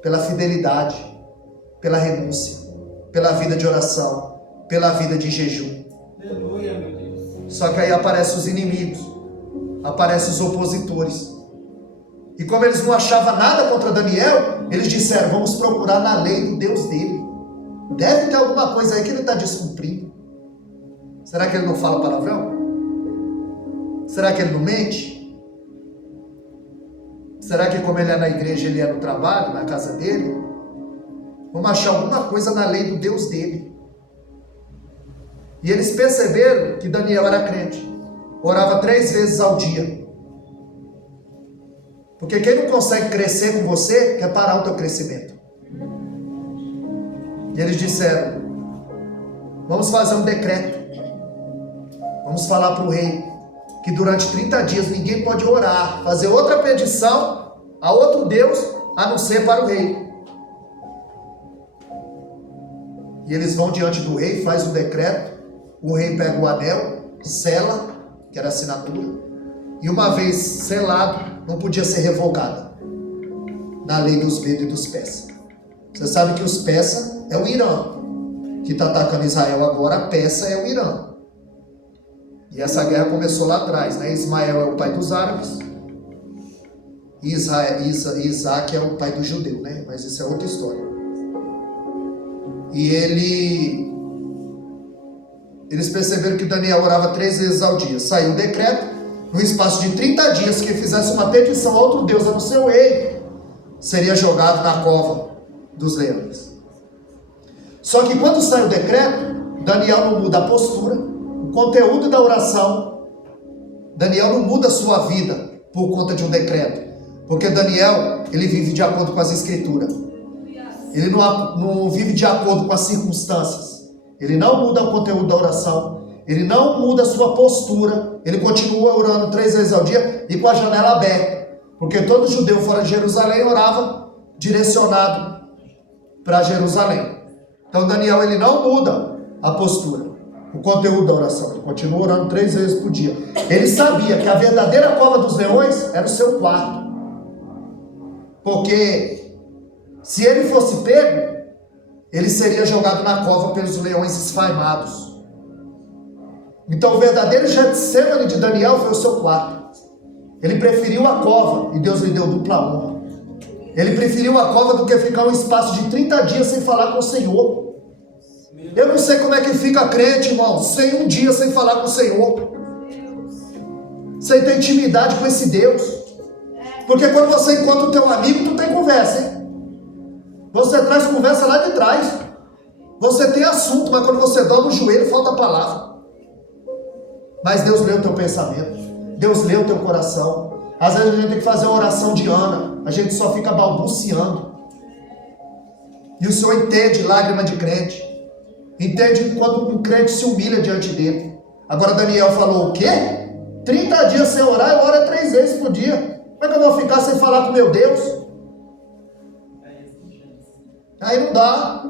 Pela fidelidade, pela renúncia, pela vida de oração, pela vida de jejum. Aleluia, meu Deus. Só que aí aparecem os inimigos, aparecem os opositores. E como eles não achavam nada contra Daniel, eles disseram, vamos procurar na lei do Deus dele. Deve ter alguma coisa aí que ele está descumprindo. Será que ele não fala palavrão? Será que ele não mente? Será que como ele é na igreja, ele é no trabalho, na casa dele? Vamos achar alguma coisa na lei do Deus dele. E eles perceberam que Daniel era crente. Orava 3 vezes ao dia. Porque quem não consegue crescer com você, quer parar o teu crescimento. E eles disseram, vamos fazer um decreto. Vamos falar para o rei que durante 30 dias ninguém pode orar, fazer outra petição a outro Deus, a não ser para o rei. E eles vão diante do rei, faz o decreto, o rei pega o anel, sela, que era assinatura, e uma vez selado, não podia ser revogada na lei dos medos e dos Persa. Você sabe que os Persa é o Irã, que está atacando Israel agora. A Persa é o Irã. E essa guerra começou lá atrás, né? Ismael é o pai dos árabes, e Isaac é o pai do judeu, né? Mas isso é outra história. E eles perceberam que Daniel orava 3 vezes ao dia. Saiu o decreto, no espaço de 30 dias, que fizesse uma petição a outro Deus, a não ser o rei, seria jogado na cova dos leões. Só que quando sai o decreto, Daniel não muda a postura, o conteúdo da oração. Daniel não muda a sua vida por conta de um decreto, porque Daniel, ele vive de acordo com as escrituras. Ele não vive de acordo com as circunstâncias. Ele não muda o conteúdo da oração, ele não muda a sua postura, ele continua orando 3 vezes ao dia e com a janela aberta, porque todo judeu fora de Jerusalém orava direcionado para Jerusalém. Então Daniel, ele não muda a postura, o conteúdo da oração, ele continua orando 3 vezes por dia. Ele sabia que a verdadeira cova dos leões era o seu quarto, porque se ele fosse pego, ele seria jogado na cova pelos leões esfaimados. Então o verdadeiro Getsemane de Daniel foi o seu quarto. Ele preferiu a cova, e Deus lhe deu dupla honra. Ele preferiu a cova do que ficar um espaço de 30 dias sem falar com o Senhor. Eu não sei como é que fica crente, irmão, sem um dia sem falar com o Senhor, sem ter intimidade com esse Deus. Porque quando você encontra o teu amigo, tu tem conversa, hein? Você traz conversa lá de trás. Você tem assunto, mas quando você dobra o joelho, falta a palavra. Mas Deus lê o teu pensamento, Deus lê o teu coração. Às vezes a gente tem que fazer uma oração de Ana, a gente só fica balbuciando. E o Senhor entende lágrima de crente, entende quando um crente se humilha diante dele. Agora Daniel falou o quê? 30 dias sem orar, eu oro 3 vezes por dia. Como é que eu vou ficar sem falar com meu Deus? Aí não dá.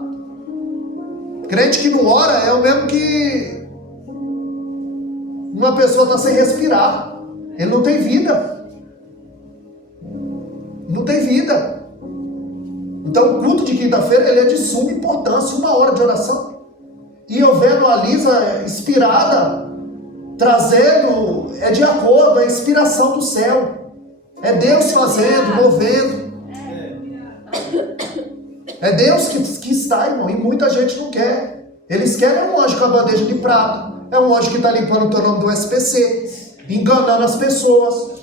Crente que não ora é o mesmo que uma pessoa está sem respirar. Ele não tem vida. Não tem vida. Então o culto de quinta-feira ele é de suma importância, 1 hora de oração. E eu vendo a Lisa inspirada, trazendo, é de acordo, é a inspiração do céu. É Deus fazendo, movendo. É Deus que está, irmão, e muita gente não quer. Eles querem um anjo com a bandeja de prata. É um anjo que está limpando o teu nome do SPC, enganando as pessoas,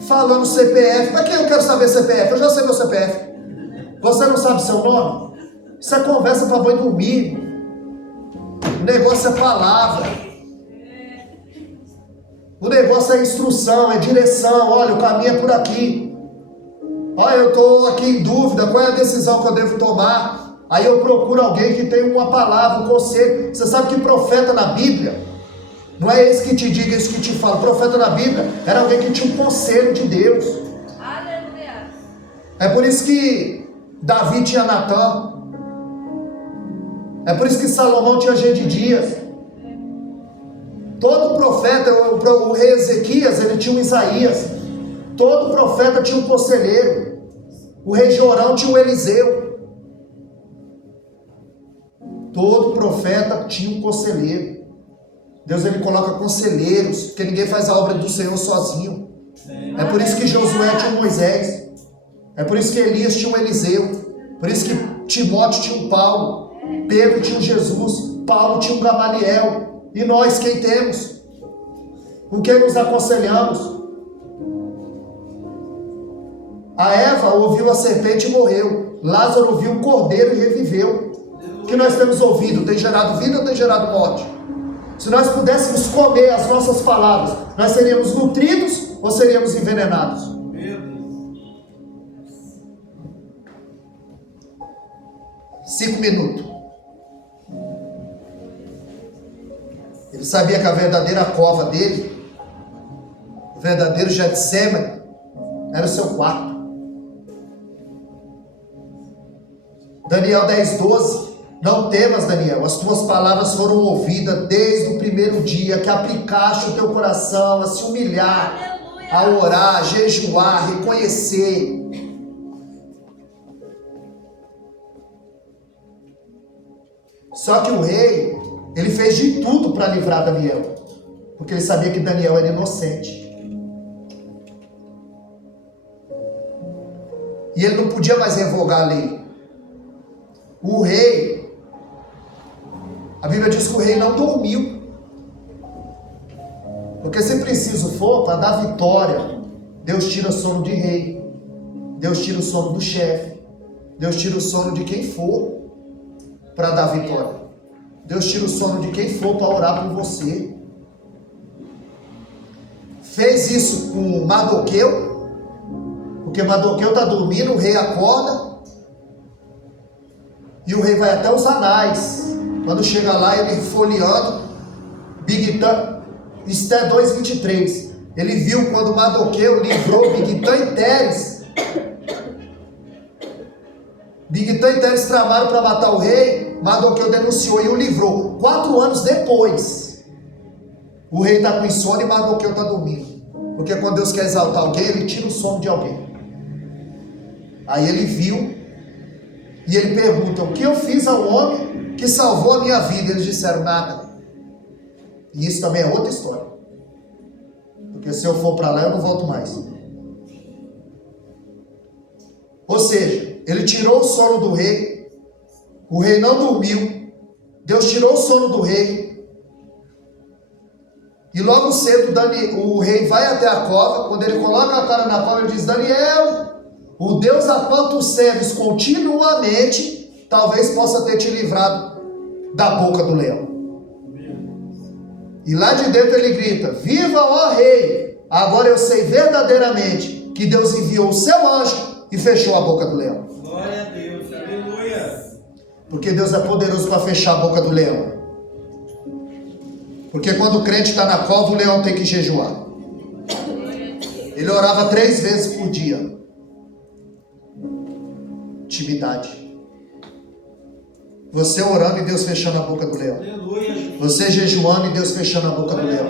falando CPF. Para quem eu quero saber CPF? Eu já sei meu CPF. Você não sabe seu nome? Isso é conversa para banho dormir. O negócio é palavra. O negócio é instrução, é direção. Olha, o caminho é por aqui. Olha, eu estou aqui em dúvida, qual é a decisão que eu devo tomar? Aí eu procuro alguém que tem uma palavra, um conselho. Você sabe que profeta na Bíblia, não é esse que te diga, esse que te fala. Profeta na Bíblia era alguém que tinha um conselho de Deus. Aleluia. É por isso que Davi tinha Natã. É por isso que Salomão tinha Gedidias. Todo profeta, o rei Ezequias, ele tinha um Isaías. Todo profeta tinha um conselheiro. O rei Jorão tinha um Eliseu. Todo profeta tinha um conselheiro. Deus ele coloca conselheiros, porque ninguém faz a obra do Senhor sozinho. É por isso que Josué tinha um Moisés. É por isso que Elias tinha um Eliseu. Por isso que Timóteo tinha um Paulo. Pedro tinha um Jesus. Paulo tinha um Gamaliel. E nós quem temos? Com quem nos aconselhamos? A Eva ouviu a serpente e morreu. Lázaro ouviu o cordeiro e reviveu. O que nós temos ouvido? Tem gerado vida ou tem gerado morte? Se nós pudéssemos comer as nossas palavras, nós seríamos nutridos ou seríamos envenenados? 5 minutos. Ele sabia que a verdadeira cova dele, o verdadeiro Getsemane, era o seu quarto. Daniel 10:12 Não temas, Daniel, as tuas palavras foram ouvidas desde o primeiro dia que aplicaste o teu coração a se humilhar, a orar, a jejuar, a reconhecer. Só que o rei, ele fez de tudo para livrar Daniel, porque ele sabia que Daniel era inocente. E ele não podia mais revogar a lei. O rei, a Bíblia diz que o rei não dormiu. Porque se preciso for, para dar vitória, Deus tira o sono de rei, Deus tira o sono do chefe, Deus tira o sono de quem for para dar vitória. Deus tira o sono de quem for para orar por você. Fez isso com Mardoqueu, porque Mardoqueu está dormindo, o rei acorda, e o rei vai até os anais. Quando chega lá, ele folheando, Bigtã, Esté 2:23. Ele viu quando Mardoqueu livrou Bigtã e Teres. Bigtã e Teres tramaram para matar o rei. Mardoqueu denunciou e o livrou. 4 anos depois, o rei está com insônia e Mardoqueu está dormindo. Porque quando Deus quer exaltar alguém, ele tira o sono de alguém. Aí ele viu e ele pergunta: o que eu fiz ao homem que salvou a minha vida? Eles disseram: nada. E isso também é outra história, porque se eu for para lá eu não volto mais. Ou seja, ele tirou o sono do rei, o rei não dormiu, Deus tirou o sono do rei, e logo cedo o rei vai até a cova. Quando ele coloca a cara na cova, ele diz: Daniel, o Deus a qual tu serves continuamente, talvez possa ter te livrado da boca do leão. E lá de dentro ele grita: viva, ó rei! Agora eu sei verdadeiramente que Deus enviou o seu anjo e fechou a boca do leão. Glória a Deus, aleluia! Porque Deus é poderoso para fechar a boca do leão. Porque quando o crente está na cova, o leão tem que jejuar. Ele orava 3 vezes por dia. Intimidade. Você orando e Deus fechando a boca do leão. Você jejuando e Deus fechando a boca do leão.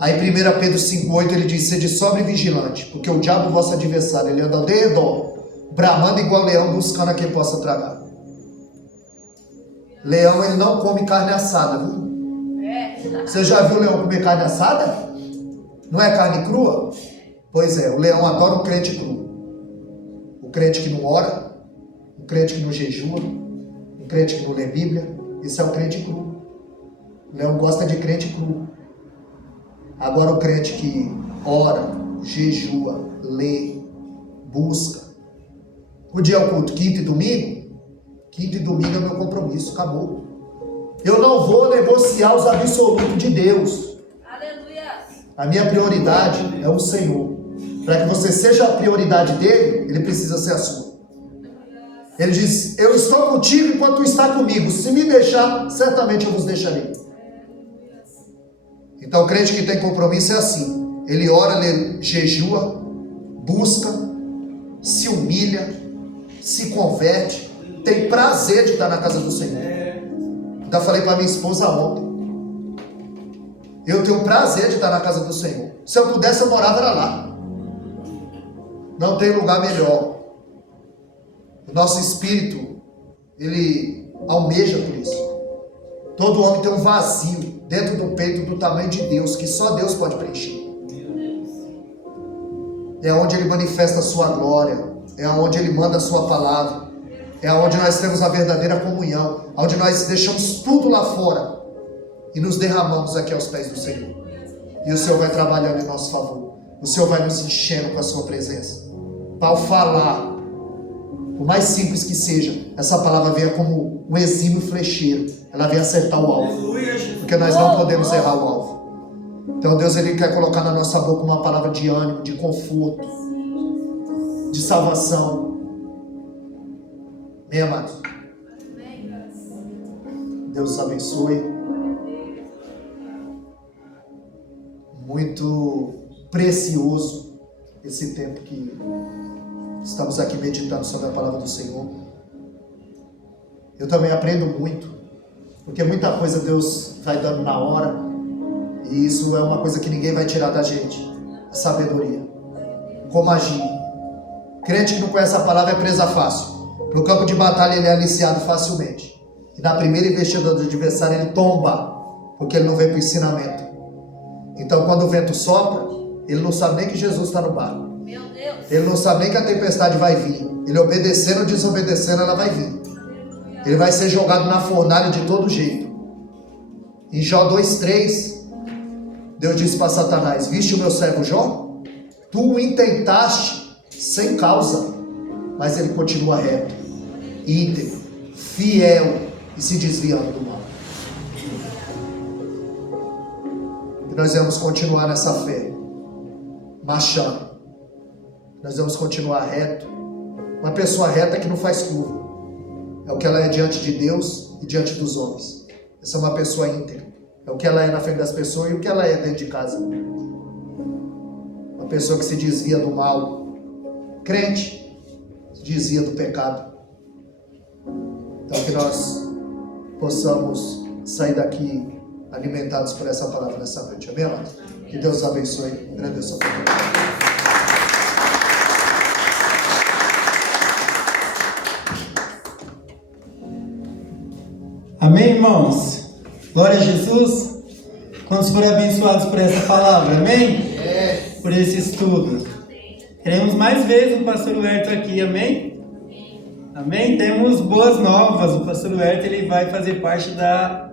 Aí 1 Pedro 5,8 ele diz: sede sobre vigilante, porque o diabo, vosso adversário, ele anda ao redor, bramando igual leão, buscando a quem possa tragar. Leão, ele não come carne assada, viu? Você já viu o leão comer carne assada? Não é carne crua? Pois é, o leão adora um crente cru. O crente que não ora, o crente que não jejua, o crente que não lê Bíblia. Isso é o crente cru. O leão gosta de crente cru. Agora o crente que ora, jejua, lê, busca. O dia é o culto, quinta e domingo? Quinta e domingo é meu compromisso, acabou. Eu não vou negociar os absolutos de Deus. Aleluia. A minha prioridade é o Senhor. Para que você seja a prioridade dele, ele precisa ser a sua. Ele diz: eu estou contigo enquanto tu está comigo. Se me deixar, certamente eu vos deixarei. Então o crente que tem compromisso é assim. Ele ora, ele jejua, busca, se humilha, se converte, tem prazer de estar na casa do Senhor. Ainda falei para minha esposa ontem: eu tenho prazer de estar na casa do Senhor. Se eu pudesse, eu morava lá. Não tem lugar melhor. O nosso espírito, ele almeja por isso. Todo homem tem um vazio dentro do peito do tamanho de Deus, que só Deus pode preencher. É onde ele manifesta a sua glória, é onde ele manda a sua palavra, é onde nós temos a verdadeira comunhão, onde nós deixamos tudo lá fora e nos derramamos aqui aos pés do Senhor. E o Senhor vai trabalhando em nosso favor. O Senhor vai nos enchendo com a sua presença. Para ao falar, por mais simples que seja, essa palavra venha como um exímio flecheiro. Ela vem acertar o alvo. Porque nós não podemos errar o alvo. Então Deus, ele quer colocar na nossa boca uma palavra de ânimo, de conforto, de salvação. Amém, amados? Deus os abençoe. Muito precioso esse tempo que estamos aqui meditando sobre a palavra do Senhor. Eu também aprendo muito, porque muita coisa Deus vai dando na hora, e isso é uma coisa que ninguém vai tirar da gente, a sabedoria. Como agir. Crente que não conhece a palavra é presa fácil. No campo de batalha ele é aliciado facilmente. E na primeira investida do adversário ele tomba, porque ele não vem para o ensinamento. Então quando o vento sopra, ele não sabe nem que Jesus está no barco. Ele não sabe nem que a tempestade vai vir. Ele obedecendo ou desobedecendo, ela vai vir. Ele vai ser jogado na fornalha de todo jeito. Em Jó 2:3, Deus disse para Satanás: viste o meu servo Jó? Tu o intentaste sem causa, mas ele continua reto, íntegro, fiel e se desviando do mal. E nós vamos continuar nessa fé, marchando. Nós vamos continuar reto. Uma pessoa reta que não faz curva. É o que ela é diante de Deus e diante dos homens. Essa é uma pessoa íntegra. É o que ela é na frente das pessoas e o que ela é dentro de casa. Uma pessoa que se desvia do mal. Crente, se desvia do pecado. Então que nós possamos sair daqui alimentados por essa palavra nessa noite. Amém, amados? Que Deus abençoe. Agradeço a palavra. Amém, irmãos? Glória a Jesus. Quantos foram abençoados por essa palavra? Amém? Por esse estudo. Queremos mais vezes o pastor Huerto aqui, amém? Amém? Temos boas novas. O pastor Huerto ele vai fazer parte da